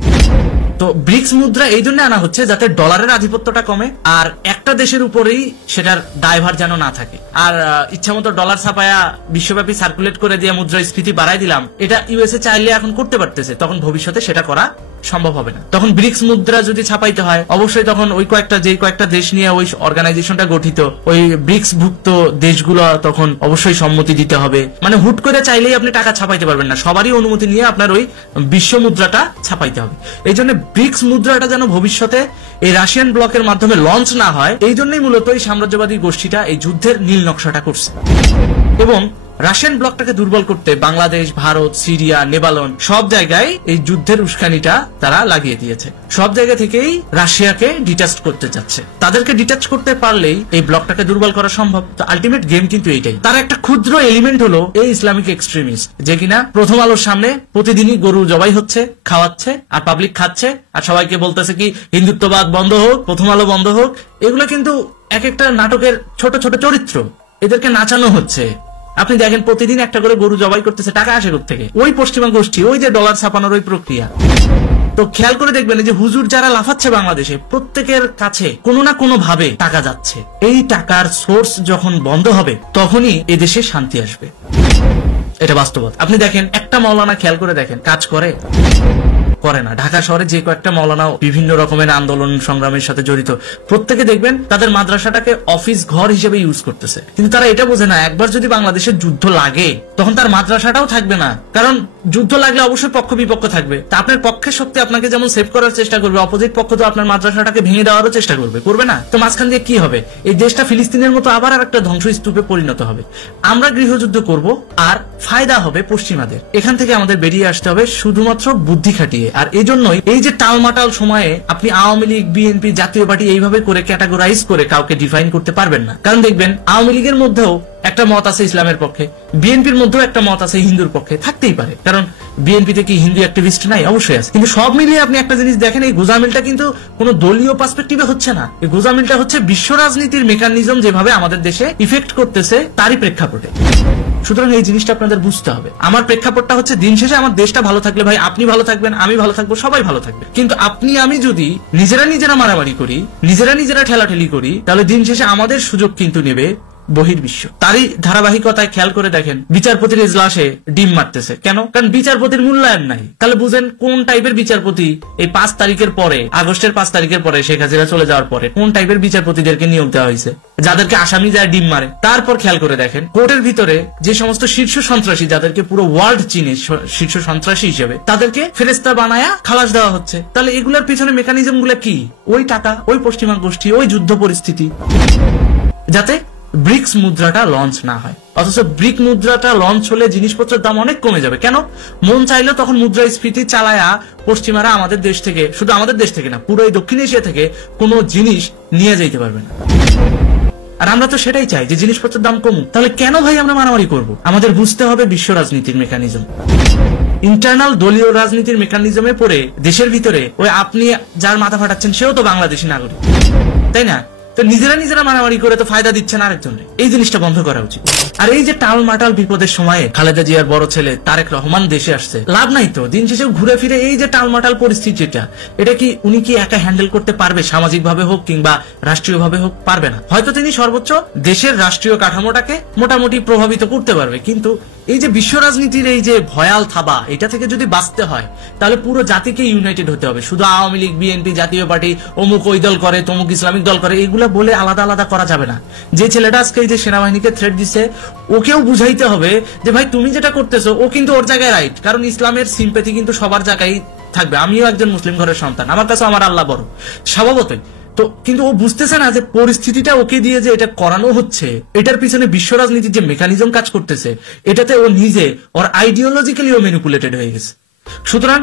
তো ব্রিক্স মুদ্রা এই জন্য আনা হচ্ছে যাতে ডলারের আধিপত্যটা কমে আর একটা দেশের উপরেই সেটার দায়ভার যেন না থাকে। আর ইচ্ছামতো ডলার ছাপায়া বিশ্বব্যাপী সার্কুলেট করে দিয়ে মুদ্রাস্ফীতি বাড়াই দিলাম, এটা ইউএসএ চাইলে এখন করতে পারতেছে, তখন ভবিষ্যতে সেটা করা সম্ভব হবে না। তখন ব্রিক্স মুদ্রা যদি ছাপাইতে হয়, অবশ্যই তখন ওই কয়েকটা দেশ নিয়ে ওই অর্গানাইজেশনটা গঠিত, ওই ব্রিক্স ভুক্ত দেশগুলো তখন অবশ্যই সম্মতি দিতে হবে। মানে হুট করে চাইলেই আপনি টাকা ছাপাইতে পারবেন না, সবারই অনুমতি নিয়ে আপনার ওই বিশ্ব মুদ্রাটা ছাপাইতে হবে। এই জন্য ব্রিক্স মুদ্রাটা যেন ভবিষ্যতে এই রাশিয়ান ব্লকের মাধ্যমে লঞ্চ না হয়, এই জন্যই মূলত এই সাম্রাজ্যবাদী গোষ্ঠীটা এই যুদ্ধের নীল নকশাটা করছে। এবং রাশিয়ান ব্লকটাকে দুর্বল করতে বাংলাদেশ, ভারত, সিরিয়া, নেপালন সব জায়গায় এই যুদ্ধের উস্কানিটা তারা লাগিয়ে দিয়েছে। সব জায়গা থেকেই রাশিয়াকে ডিটাচ করতে চাচ্ছে। তাদেরকে ডিটাচ করতে পারলেই এই ব্লকটাকে দুর্বল করা সম্ভব। তো আলটিমেট গেম কিন্তু এইটাই। তার একটা ক্ষুদ্র এলিমেন্ট হলো এই ইসলামিক এক্সট্রিমিস্ট, যে কিনা প্রথম আলোর সামনে প্রতিদিনই গরু জবাই হচ্ছে, খাওয়াচ্ছে, আর পাবলিক খাচ্ছে, আর সবাইকে বলতেছে কি হিন্দুত্ববাদ বন্ধ হোক, প্রথম আলো বন্ধ হোক। এগুলো কিন্তু এক একটা নাটকের ছোট ছোট চরিত্র, এদেরকে নাচানো হচ্ছে। আপনি দেখেন প্রতিদিন একটা করে গরু জবাই করতেছে, টাকা আসে থেকে ওই পশ্চিমা গোষ্ঠী, ওই যে ডলার ছাপানোর ওই প্রক্রিয়া। তো খেয়াল করে দেখবেন যে হুজুর যারা লাফাচ্ছে বাংলাদেশে, প্রত্যেকের কাছে কোনো না কোনো ভাবে টাকা যাচ্ছে। এই টাকার সোর্স যখন বন্ধ হবে, তখনই এদেশে শান্তি আসবে। এটা বাস্তবতা। আপনি দেখেন একটা মাওলানা, খেয়াল করে দেখেন, কাজ করে না। ঢাকা শহরে যে কয়েকটা মাওলানা বিভিন্ন রকমের আন্দোলন সংগ্রামের সাথে জড়িত, প্রত্যেকে দেখবেন তাদের মাদ্রাসাটাকে অফিস ঘর হিসেবে ইউজ করতেছে। কিন্তু তারা এটা বোঝে না, একবার যদি বাংলাদেশের যুদ্ধ লাগে, তখন তার মাদ্রাসাটাও থাকবে না। কারণ যুদ্ধ লাগলে অবশ্যই পক্ষ বিপক্ষ থাকবে। তা আপনার পক্ষের শক্তি আপনাকে যেমন সেভ করার চেষ্টা করবে, অপোজিট পক্ষ তো আপনার মাদ্রাসাটাকে ভেঙে দেওয়ারও চেষ্টা করবে না? তো মাঝখান দিয়ে কি হবে? এই দেশটা ফিলিস্তিনের মতো আবার আর একটা ধ্বংসস্তূপে পরিণত হবে। আমরা গৃহযুদ্ধ করব, আর ফায়দা হবে পশ্চিমাদের। এখান থেকে আমাদের বেরিয়ে আসতে হবে শুধুমাত্র বুদ্ধি খাটিয়ে। আর এই জন্যই এই যে টালমাটাল সময়ে আপনি আওয়ামী লীগ, বিএনপি, জাতীয় পার্টি এইভাবে করে ক্যাটাগরাইজ করে কাউকে ডিফাইন করতে পারবেন না। কারণ দেখবেন আওয়ামী লীগের মধ্যেও একটা মত আছে ইসলামের পক্ষে, বিএনপির মধ্যেও একটা মত আছে হিন্দুর পক্ষে, থাকতেই পারে। কারণ বিএনপিতে কি হিন্দু অ্যাক্টিভিস্ট নাই? অবশ্যই আছে। কিন্তু সব মিলিয়ে আপনি একটা জিনিস দেখেন, এই গোজামিলটা কিন্তু কোনো দলীয় পার্সপেক্টিভে হচ্ছে না। এই গোজামিলটা হচ্ছে বিশ্ব রাজনীতির মেকানিজম যেভাবে আমাদের দেশে ইফেক্ট করতেছে, তারই প্রেক্ষাপটে। সুতরাং এই জিনিসটা আপনাদের বুঝতে হবে। আমার প্রেক্ষাপটটা হচ্ছে দিন শেষে আমার দেশটা ভালো থাকলে ভাই আপনি ভালো থাকবেন, আমি ভালো থাকবো, সবাই ভালো থাকবে। কিন্তু আপনি আমি যদি নিজেরা মারামারি করি, নিজেরা ঠেলাঠেলি করি, তাহলে দিন শেষে আমাদের সুযোগ কিন্তু নেবে বহির্বিশ্ব। তারই ধারাবাহিকতায় খেয়াল করে দেখেন বিচারপতির এজলাসে ডিম মারতেছে কেন? কারণ বিচারপতির মূল্যায়ন নাই। তাহলে বুঝেন কোন টাইপের বিচারপতি এই 5 তারিখের পরে, আগস্টের 5 তারিখের পরে, শেখ হাসিনা চলে যাওয়ার পরে কোন টাইপের বিচারপতিদেরকে নিয়োগ দেওয়া হয়েছে, যাদেরকে আসামি যায় ডিম মারে। তারপর খেয়াল করে দেখেন কোর্টের ভিতরে যে সমস্ত শীর্ষ সন্ত্রাসী, যাদেরকে পুরো ওয়ার্ল্ড চিনে শীর্ষ সন্ত্রাসী হিসেবে, তাদেরকে ফেরেস্তা বানায়া খালাস দেওয়া হচ্ছে। তাহলে এগুলোর পিছনে মেকানিজম গুলো কি? ওই টাকা, ওই পশ্চিমা গোষ্ঠী, ওই যুদ্ধ পরিস্থিতি, যাতে ব্রিক্স মুদ্রাটা লঞ্চ না হয়। অথচ ব্রিক মুদ্রাটা লঞ্চ হলে জিনিসপত্রের দাম অনেক কমে যাবে। কেন? মন চাইলে তখন মুদ্রাস্ফীতি চালায়া পশ্চিমারা আমাদের দেশ থেকে, শুধু আমাদের দেশ থেকে না, পুরো এই দক্ষিণ এশিয়া থেকে কোনো জিনিস নিয়ে যাইতে পারবে না। আর আমরা তো সেটাই চাই যে জিনিসপত্রের দাম কমুক। তাহলে কেন ভাই আমরা মারামারি করব? আমাদের বুঝতে হবে বিশ্ব রাজনীতির মেকানিজম। ইন্টারনাল দলীয় রাজনীতির মেকানিজমে পড়ে দেশের ভিতরে ওই আপনি যার মাথা ফাটাচ্ছেন সেও তো বাংলাদেশী নাগরিক, তাই না? তো নিজেরা মারামারি করে তো ফায়দা দিচ্ছেন আরেকজনের। এই জিনিসটা বন্ধ করা উচিত। আর এই যে টালমাটাল বিপদের সময়ে খালেদা জিয়ার বড় ছেলে তারেক রহমান দেশে আসছে, লাভ নাই তো। দিন শেষে ঘুরে ফিরে এই যে টালমাটাল পরিস্থিতিটা, এটা কি উনি কি একা হ্যান্ডেল করতে পারবে? সামাজিক ভাবে হোক কিংবা রাষ্ট্রীয় ভাবে হোক, পারবে না। হয়তো তিনি সর্বোচ্চ দেশের রাষ্ট্রীয় কাঠামোটাকে মোটামুটি প্রভাবিত করতে পারবে, কিন্তু এই যে বিশ্ব রাজনীতির এই যে ভয়াল থাবা, এটা থেকে যদি বাঁচতে হয় তাহলে পুরো জাতিকে ইউনাইটেড হতে হবে। শুধু আওয়ামী লীগ, বিএনপি, জাতীয় পার্টি, অমুক ওই দল করে, তমুক ইসলামিক দল করে, এগুলা বলে আলাদা আলাদা করা যাবে না। যে ছেলেটা আজকে এই যে সেনাবাহিনীকে থ্রেট দিচ্ছে, ওকেও বুঝাইতে হবে যে ভাই তুমি যেটা করতেছো ও কিন্তু ওর জায়গায় রাইট। কারণ ইসলামের সিম্প্যাথি কিন্তু সবার জায়গায় থাকবে। আমিও একজন মুসলিম ঘরের সন্তান, আমার কাছে আমার আল্লাহ বড়, স্বভাবতই তো। কিন্তু ও বুঝতেছে না যে পরিস্থিতিটা ওকে দিয়ে যে এটা করানো হচ্ছে, এটার পিছনে বিশ্ব রাজনীতির যে মেকানিজম কাজ করতেছে, এটাতে ও নিজে ওর আইডিওলজিক্যালি ও ম্যানিপুলেটেড হয়ে গেছে। সুতরাং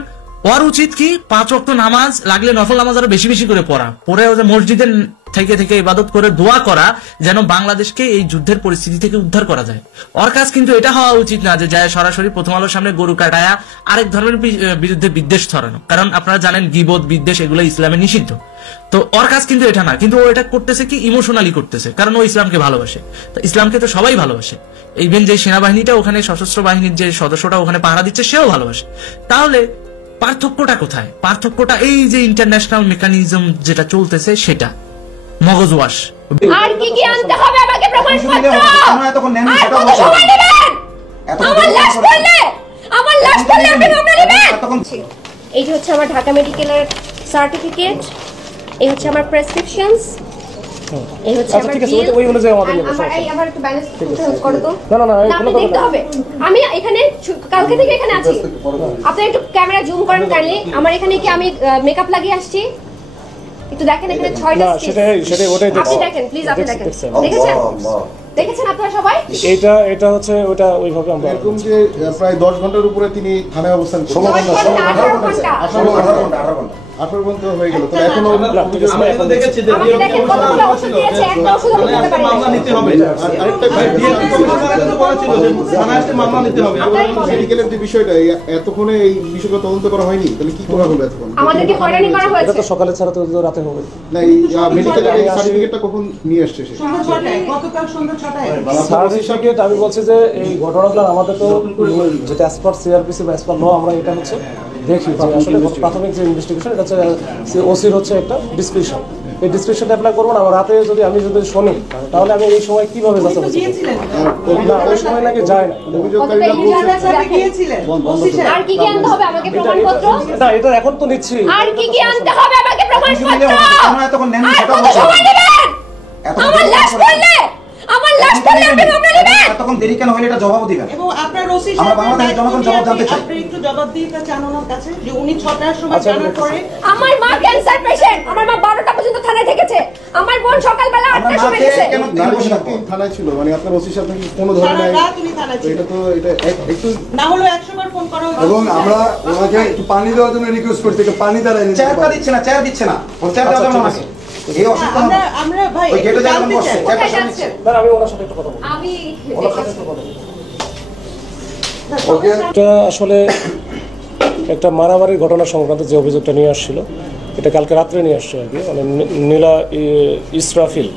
ওর উচিত কি 5 ওয়াক্ত নামাজ, লাগলে নফল নামাজ আরো বেশি বেশি করে পড়ে ও যে মসজিদের থেকে থেকে ইবাদত করে দোয়া করা, যেন বাংলাদেশকে এই যুদ্ধের পরিস্থিতি থেকে উদ্ধার করা যায়। ওর কাজ কিন্তু এটা হওয়া উচিত না যে যায় সরাসরি প্রথম আলোর সামনে গরু কাটায়া আরেক ধর্মের বিরুদ্ধে বিদ্বেষ ছড়ানো। কারণ আপনারা জানেন গীবত, বিদ্বেষ এগুলো ইসলামে নিষিদ্ধ। তো ওর কাজ কিন্তু এটা না, কিন্তু ও এটা করতেছে কি ইমোশনালি করতেছে, কারণ ও ইসলামকে ভালোবাসে। তো ইসলামকে তো সবাই ভালোবাসে। ইভেন যে সেনাবাহিনীটা ওখানে, সশস্ত্র বাহিনীর যে সদস্যটা ওখানে পাহারা দিচ্ছে, সেও ভালোবাসে। তাহলে পার্থক্যটা কোথায়? পার্থক্যটা এই যে ইন্টারন্যাশনাল মেকানিজম যেটা চলতেছে, সেটা মগজ ওয়াশ। আর কি কি আনতে হবে আমাকে? প্রমাণপত্র। আর কত সময় নেবেন? আমার লাশ করলে আপনি মামলা নেবেন? এই যে হচ্ছে আমার ঢাকা মেডিকেলের সার্টিফিকেট, এই হচ্ছে আমার প্রেসক্রিপশনস, এই হচ্ছে আমার বিল। ওই অনুযায়ী আমার একটু ব্যালেন্স করো তো। না আপনি দেখতে হবে। আমি এখানে কালকে থেকে এখানে আছি। আপনি একটু ক্যামেরা জুম করেন কাইন্ডলি। আমার এখানে কি আমি মেকআপ লাগিয়ে আসছি? একটু দেখেন, এখানে 6টা স্টিচ। সেটাই ওটাই দেখেন। আপনি দেখেন প্লিজ, আপনি দেখেন। দেখেছেন আপনারা সবাই? এটা হচ্ছে ওটা ওইভাবে আমরা এরকম যে প্রায় 10 ঘন্টার উপরে তিনি থানায় অবস্থান করেন। 16 ঘন্টা 18 ঘন্টা হয়ে গেল। তো এখনো দেখেছি যে দেখেন কতগুলো ওষুধ দিয়েছে, একটা ওষুধ দিতে পারে মামলা নিতে হবে। আরেকটা ডিএমপি কমিশনার তো বলেছিল যে থানায় এসে মামলা নিতে হবে। মেডিকেলের যে বিষয়টা এতক্ষণে এই বিষয়টা তদন্ত করা হয়নি, তাহলে কি করা হবে এতক্ষণ? আমাদেরকে হয়রানি করা হয়েছে। এটা তো সকালে ছাড়া তো রাতে হবে না। এই মেডিকেলের এই সার্টিফিকেটটা কখন নিয়ে আসছে? সে গতকাল সন্ধ্যা 6টায় সার্টিফিকেট। আমি বলছি যে এই ঘটনাগুলো আমাদের তো যেটা অ্যাজ পার সিআরপিসি বা অ্যাজ পার ল আমরা এটা হচ্ছে দেখি যে আসলে প্রাথমিক যে ইনভেস্টিগেশন, এটা হচ্ছে ওসির হচ্ছে একটা ডিসক্রিপশন। এই ডিসক্রিপশনটা অ্যাপ্লাই করবো না। রাতে যদি আমি শুনি, তাহলে আমি এই সময় কিভাবে যাচ্ছি না? ওই সময় নাকি যায় না। এটা এখন তো নিচ্ছি। আর কি কি আনতে হবে আমাকে? প্রমাণপত্র। আমার লাশ করলে আপনি মামলা নেবেন? তখন দেরি কেন হলো এটা জবাব দিবেন। এবং আপনার ওসি আমরা বাংলাদেশের জনগণ জবাব জানতে চাই। আপনি একটু জবাব দিতে চান ওনার কাছে যে উনি 6টার সময় জানার পরে। আমার মা ক্যান্সার পেশেন্ট, আমার মা 12টা পর্যন্ত থানায় থেকেছে। আমার বোন সকালবেলা 8টার সময় গেছে। কেন থানায় ছিল? মানে আপনার ওসি সাহেব কি কোনো ধরনের এটা তো এটা একটু না হলো 100 বার ফোন করা হয়েছে। এবং আমরা ওনাকে একটু পানি দেওয়ার জন্য রিকোয়েস্ট করতে, পানি দ্বারা চেয়ারটা দিচ্ছে না, চেয়ার দিচ্ছে না। ওর চেয়ার দেওয়ার জন্য আছে। এই অসুবিধা আমরা ভাই ওই গেটে যাবেন বসে চেয়ারটা সামনে। না আমি ওনার সাথে একটু কথা বলবো। আমি এটা আসলে একটা মারামারির ঘটনা সংক্রান্ত যে অভিযোগটা নিয়ে আসছিল, এটা কালকে রাত্রে নিয়ে আসছে আর কি। মানে নীলা ইসরাফিল,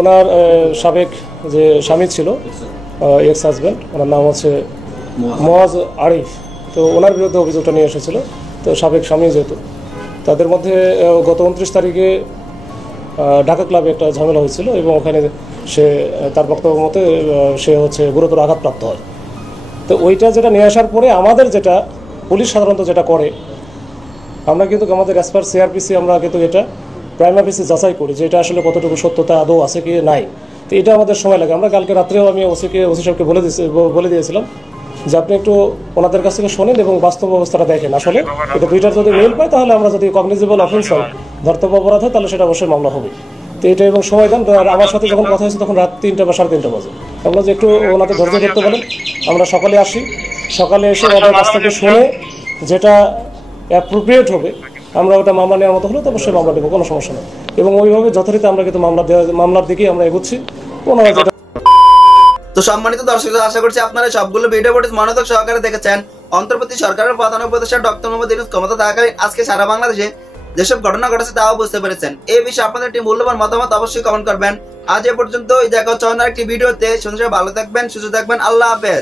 ওনার সাবেক যে স্বামী ছিল, এক্স হাজব্যান্ড, ওনার নাম হচ্ছে মোয়াজ আরিফ। তো ওনার বিরুদ্ধে অভিযোগটা নিয়ে এসেছিল। তো সাবেক স্বামী যেহেতু, তাদের মধ্যে গত 29 তারিখে ঢাকা ক্লাবে একটা ঝামেলা হয়েছিল এবং ওখানে সে তার বক্তব্য মতে সে হচ্ছে গুরুতর আঘাতপ্রাপ্ত হয়। তো ওইটা যেটা নিয়ে আসার পরে আমাদের যেটা পুলিশ সাধারণত যেটা করে, আমরা কিন্তু আমাদের অ্যাজ পার সিআরপিসি আমরা কিন্তু এটা প্রাইম অফিসে যাচাই করি যে এটা আসলে কতটুকু সত্যতা আদৌ আছে কি নাই। তো এটা আমাদের সময় লাগে। আমরা কালকে রাত্রেও আমি ওসি সাহেবকে বলে দিয়েছিলাম যে আপনি একটু ওনাদের কাছ থেকে শোনেন এবং বাস্তব অবস্থাটা দেখেন। আসলে এটা দুইটার যদি মিল পায় তাহলে আমরা যদি কগনিজেবল অফেন্স হয়, ধর্তব্য অপরাধ হয়, তাহলে সেটা অবশ্যই মামলা হবে। তো এটা এবং সময় দেন। আর আমার সাথে যখন কথা হয়েছে তখন রাত 3টা বা 3:30 বাজে। আমরা যে একটু ওনাদের ধৈর্য ধরতে বলেন, আমরা সকালে আসি, সকালে এসে ওনাদের কাছ থেকে শুনে যেটা অ্যাপ্রোপ্রিয়েট হবে আমরা ওটা মামলা নেওয়ার মতো হলে তো অবশ্যই মামলা নেবো, কোনো সমস্যা নেই। এবং ওইভাবে যথারীতি আমরা কিন্তু মামলার দিকেই আমরা এগোচ্ছি। ওনারা যেটা তো সম্মানিত দর্শক, আশা করছি আপনারা সবগুলো ভিডিও ফুটেজ মনোযোগ সহকারে দেখেছেন। অন্তর্বর্তী সরকারের প্রধান উপদেষ্টা ডক্টর মোহাম্মদ ইউনূস ক্ষমতা থাকাকালীন আজকে সারা বাংলাদেশে যেসব ঘটনা ঘটেছে তাও বুঝতে পেরেছেন। এই বিষয়ে আপনাদের একটি মূল্যবান মতামত অবশ্যই কমেন্ট করবেন। আজ এ পর্যন্ত, দেখা হচ্ছে অন্য একটি ভিডিওতে। সুন্দর ভালো থাকবেন, সুস্থ থাকবেন। আল্লাহ হাফেজ।